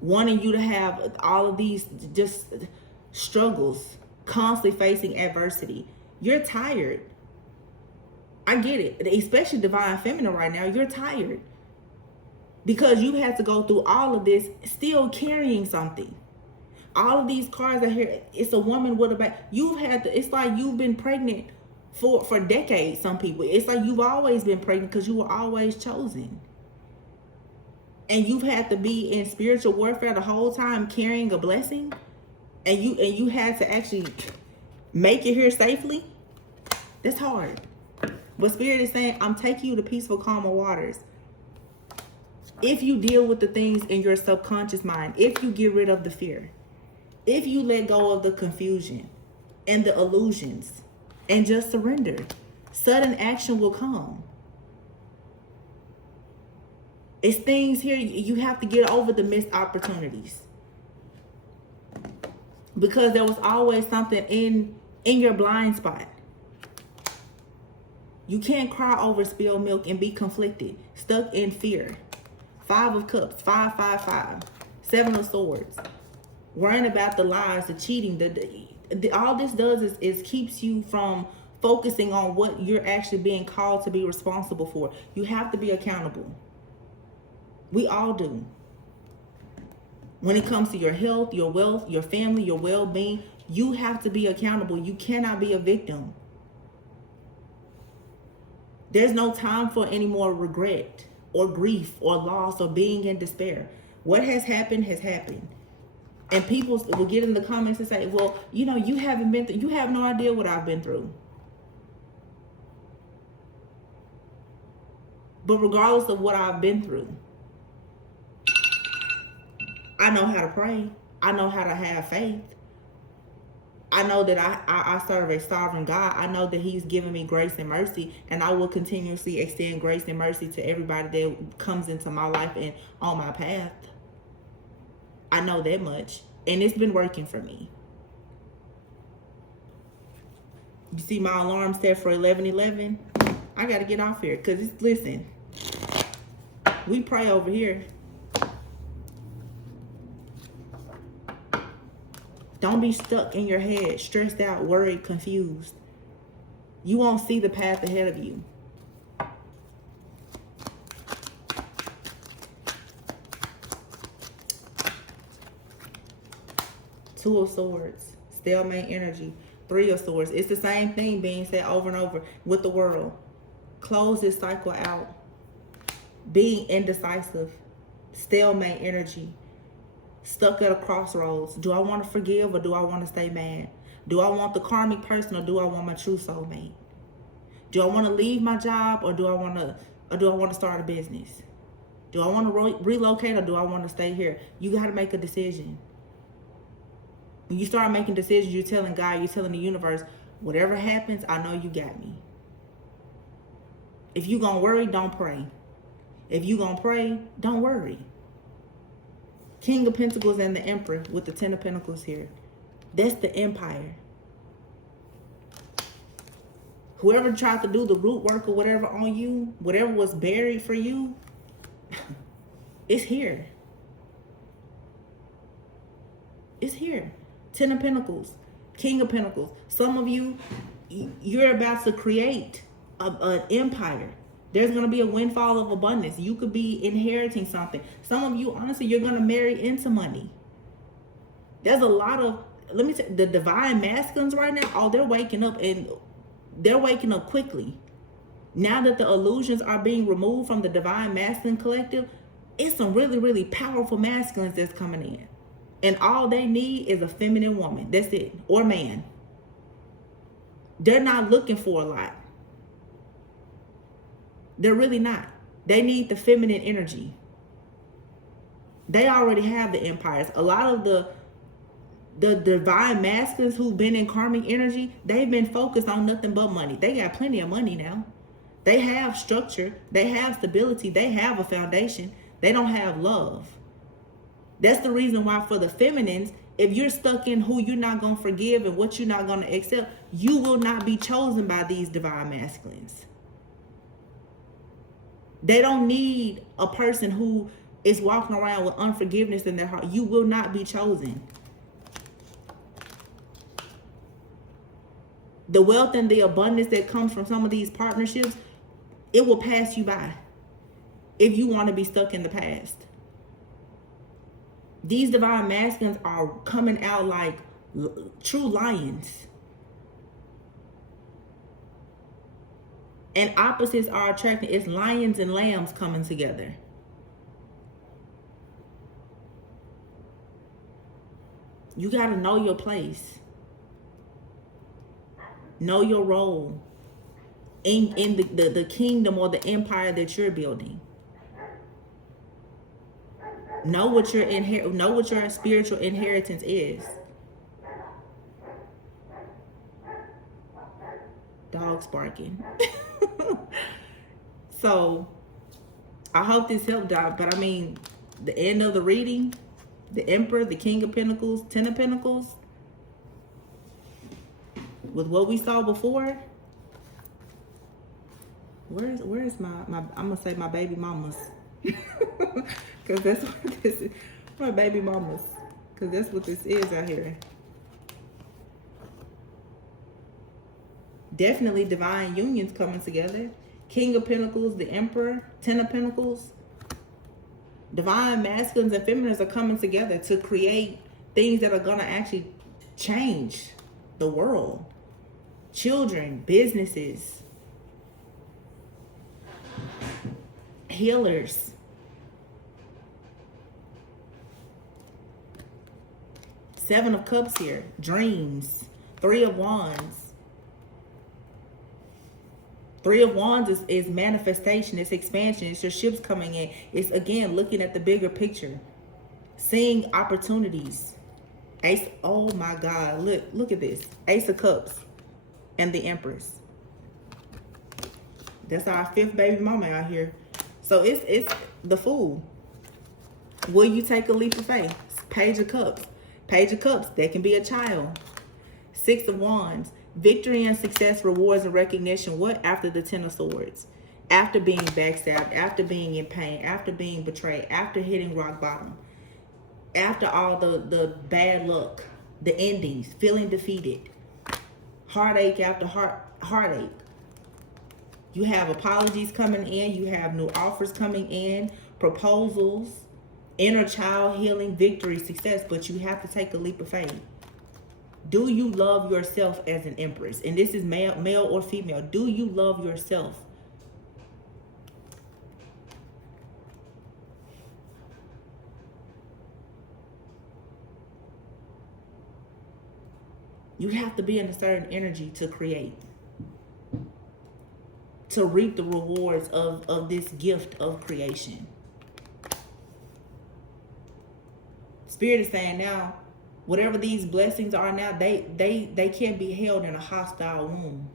wanting you to have all of these just struggles, constantly facing adversity. You're tired. I get it, especially Divine Feminine right now. You're tired because you had to go through all of this still carrying something. All of these cards are here. It's a woman with a baby. It's like you've been pregnant for decades. Some people, it's like you've always been pregnant because you were always chosen. And you've had to be in spiritual warfare the whole time carrying a blessing. And you had to actually make it here safely. That's hard. But Spirit is saying, I'm taking you to peaceful, calmer waters. If you deal with the things in your subconscious mind, if you get rid of the fear, if you let go of the confusion and the illusions and just surrender, sudden action will come. It's things here you have to get over the missed opportunities. Because there was always something in your blind spot. You can't cry over spilled milk and be conflicted, stuck in fear. 5 of Cups, 5, 5, 5. 7 of Swords. Worrying about the lies, the cheating. All this does is keeps you from focusing on what you're actually being called to be responsible for. You have to be accountable. We all do. When it comes to your health, your wealth, your family, your well-being, you have to be accountable. You cannot be a victim. There's no time for any more regret or grief or loss or being in despair. What has happened has happened. And people will get in the comments and say, well, you know, you haven't been through, you have no idea what I've been through. But regardless of what I've been through, I know how to pray. I know how to have faith. I know that I serve a sovereign God. I know that he's given me grace and mercy, and I will continuously extend grace and mercy to everybody that comes into my life and on my path. I know that much, and it's been working for me. You see my alarm set for 11:11. I got to get off here because listen, we pray over here. Don't be stuck in your head, stressed out, worried, confused. You won't see the path ahead of you. Two of Swords, stalemate energy. Three of Swords. It's the same thing being said over and over with the world. Close this cycle out. Being indecisive. Stalemate energy. Stuck at a crossroads. Do I want to forgive or do I want to stay mad? Do I want the karmic person or do I want my true soulmate? Do I want to leave my job or do I want to start a business? Do I want to relocate or do I want to stay here? You got to make a decision. When you start making decisions, you're telling God, you're telling the universe, whatever happens, I know you got me. If you're going to worry, don't pray. If you're going to pray, don't worry. King of Pentacles and the Emperor with the Ten of Pentacles here. That's the Empire. Whoever tried to do the root work or whatever on you, whatever was buried for you, it's here. It's here. Ten of Pentacles, King of Pentacles. Some of you, you're about to create an empire. There's going to be a windfall of abundance. You could be inheriting something. Some of you, honestly, you're going to marry into money. There's a lot of, let me say, the divine masculines right now, oh, they're waking up, and they're waking up quickly. Now that the illusions are being removed from the divine masculine collective, it's some really, really powerful masculines that's coming in. And all they need is a feminine woman. That's it. Or man. They're not looking for a lot. They're really not. They need the feminine energy. They already have the empires. A lot of the divine masculines who've been in karmic energy, they've been focused on nothing but money. They got plenty of money now. They have structure. They have stability. They have a foundation. They don't have love. That's the reason why for the feminines, if you're stuck in who you're not going to forgive and what you're not going to accept, you will not be chosen by these divine masculines. They don't need a person who is walking around with unforgiveness in their heart. You will not be chosen. The wealth and the abundance that comes from some of these partnerships, it will pass you by if you want to be stuck in the past. These divine masculines are coming out like true lions. And opposites are attracting. It's lions and lambs coming together. You got to know your place. Know your role in the kingdom or the empire that you're building. Know what your spiritual inheritance is. Dogs barking. So I hope this helped out. But I mean, the end of the reading, the Emperor, the King of Pentacles, Ten of Pentacles, with what we saw before, where's my I'm gonna say my baby mamas. Because that's what this is. My baby mamas. Because that's what this is out here. Definitely divine unions coming together. King of Pentacles, the Emperor, Ten of Pentacles. Divine masculines and feminines are coming together to create things that are going to actually change the world. Children, businesses. Healers. Seven of Cups here. Dreams. Three of Wands. Three of Wands is manifestation. It's expansion. It's your ships coming in. It's, again, looking at the bigger picture. Seeing opportunities. Ace. Oh, my God. Look at this. Ace of Cups. And the Empress. That's our fifth baby mama out here. So it's the Fool. Will you take a leap of faith? Page of Cups. Page of Cups. That can be a child. Six of Wands. Victory and success, rewards and recognition. What? After the Ten of Swords. After being backstabbed. After being in pain. After being betrayed. After hitting rock bottom. After all the bad luck. The endings. Feeling defeated. Heartache after heartache. You have apologies coming in. You have new offers coming in. Proposals. Inner child healing. Victory. Success. But you have to take a leap of faith. Do you love yourself as an Empress? And this is male or female. Do you love yourself? You have to be in a certain energy to create. To reap the rewards of this gift of creation. Spirit is saying now, whatever these blessings are now, they can't be held in a hostile womb.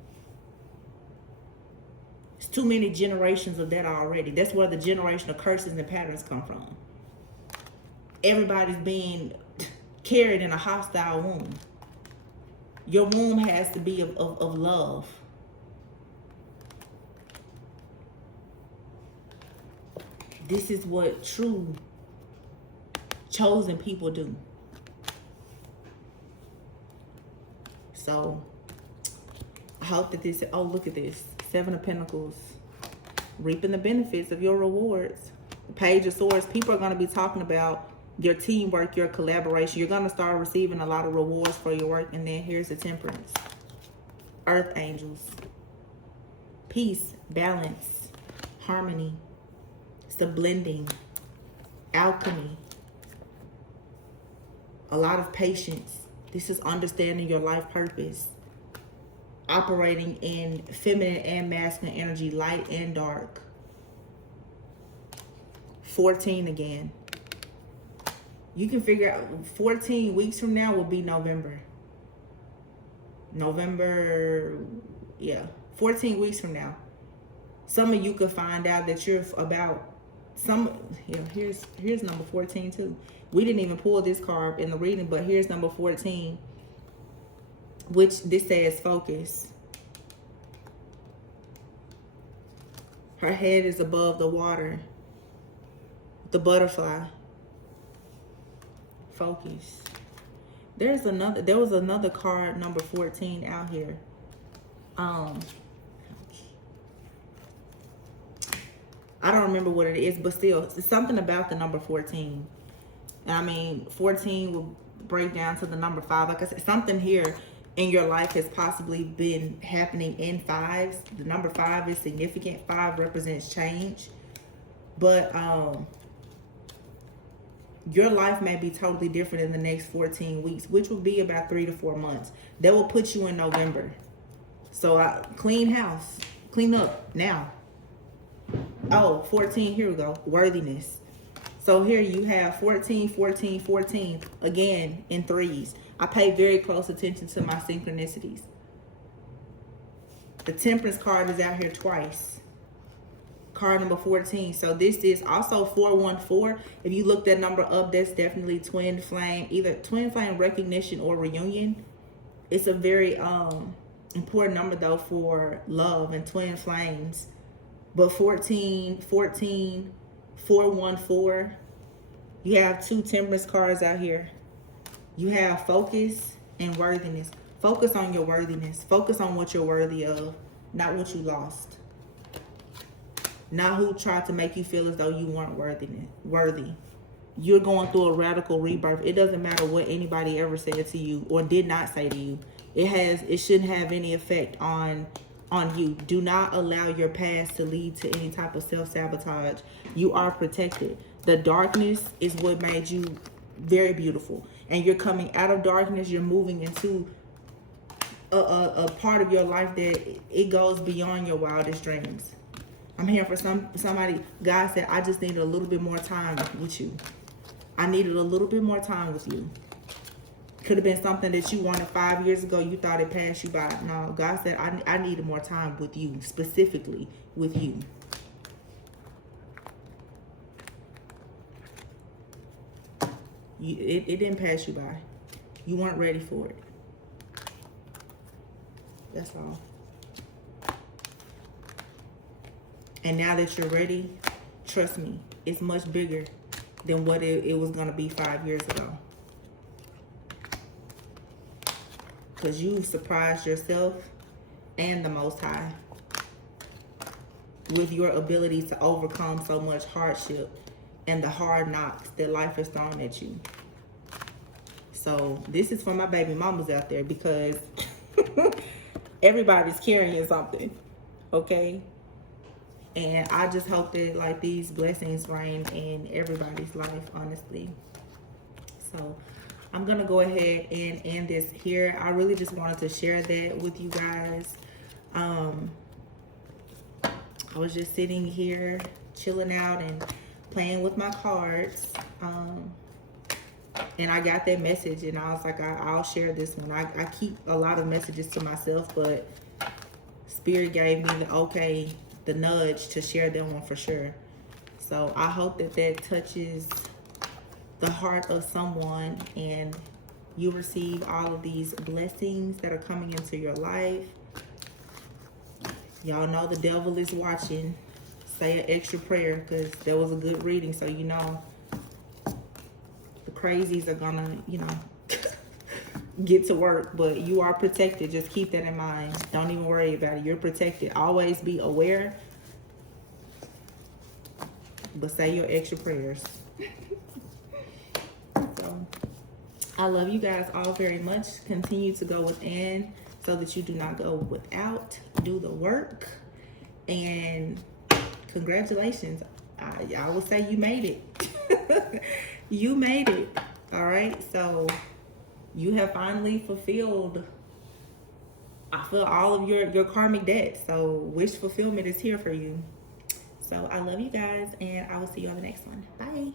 It's too many generations of that already. That's where the generational curses and patterns come from. Everybody's being carried in a hostile womb. Your womb has to be of love. This is what true chosen people do. So, I hope that this, oh, look at this. Seven of Pentacles. Reaping the benefits of your rewards. Page of Swords. People are going to be talking about your teamwork, your collaboration. You're going to start receiving a lot of rewards for your work. And then here's the Temperance. Earth Angels. Peace, balance, harmony. It's the blending. Alchemy. A lot of patience. This is understanding your life purpose. Operating in feminine and masculine energy, light and dark. 14 again. You can figure out 14 weeks from now will be November. Yeah. 14 weeks from now. Some of you could find out that you're about here's number 14 too. We didn't even pull this card in the reading, but here's number 14, which this says focus. Her head is above the water. The butterfly. Focus. There was another card, number 14, out here. I don't remember what it is, but still, it's something about the number 14. I mean, 14 will break down to the number 5. Like I said, something here in your life has possibly been happening in 5s. The number 5 is significant. 5 represents change. But your life may be totally different in the next 14 weeks, which will be about 3 to 4 months. That will put you in November. So clean house. Clean up now. Oh, 14, here we go. Worthiness. So here you have 14, 14, 14, again in 3s. I pay very close attention to my synchronicities. The Temperance card is out here twice. Card number 14. So this is also 414. If you look that number up, that's definitely twin flame, either twin flame recognition or reunion. It's a very important number though for love and twin flames. But 14, 14, 414, you have 2 Temperance cards out here. You have focus and worthiness. Focus on your worthiness. Focus on what you're worthy of, not what you lost. Not who tried to make you feel as though you weren't worthy. You're going through a radical rebirth. It doesn't matter what anybody ever said to you or did not say to you. It shouldn't have any effect on on you. Do not allow your past to lead to any type of self-sabotage. You are protected. The darkness is what made you very beautiful. And you're coming out of darkness. You're moving into a part of your life that it goes beyond your wildest dreams. I'm here for somebody. God said, I just needed a little bit more time with you. I needed a little bit more time with you. Could have been something that you wanted 5 years ago. You thought it passed you by. No, God said, I needed more time with you, specifically with you. It didn't pass you by. You weren't ready for it. That's all. And now that you're ready, trust me, it's much bigger than what it was going to be 5 years ago. Because you surprised yourself and the Most High with your ability to overcome so much hardship and the hard knocks that life has thrown at you. So this is for my baby mamas out there, because everybody's carrying something, okay? And I just hope that like these blessings reign in everybody's life, honestly. So I'm gonna go ahead and end this here. I really just wanted to share that with you guys. I was just sitting here chilling out and playing with my cards, and I got that message, and I was like, I'll share this one. I keep a lot of messages to myself, but Spirit gave me the nudge to share that one for sure. So I hope that touches the heart of someone and you receive all of these blessings that are coming into your life. Y'all know the devil is watching. Say an extra prayer, because that was a good reading, so you know the crazies are gonna, get to work. But you are protected. Just keep that in mind. Don't even worry about it. You're protected. Always be aware, but say your extra prayers. So I love you guys all very much. Continue to go within so that you do not go without. Do the work, and congratulations. I will say you made it. You made it. All right. So you have finally fulfilled, I feel, all of your karmic debt. So wish fulfillment is here for you. So I love you guys, and I will see you on the next one. Bye.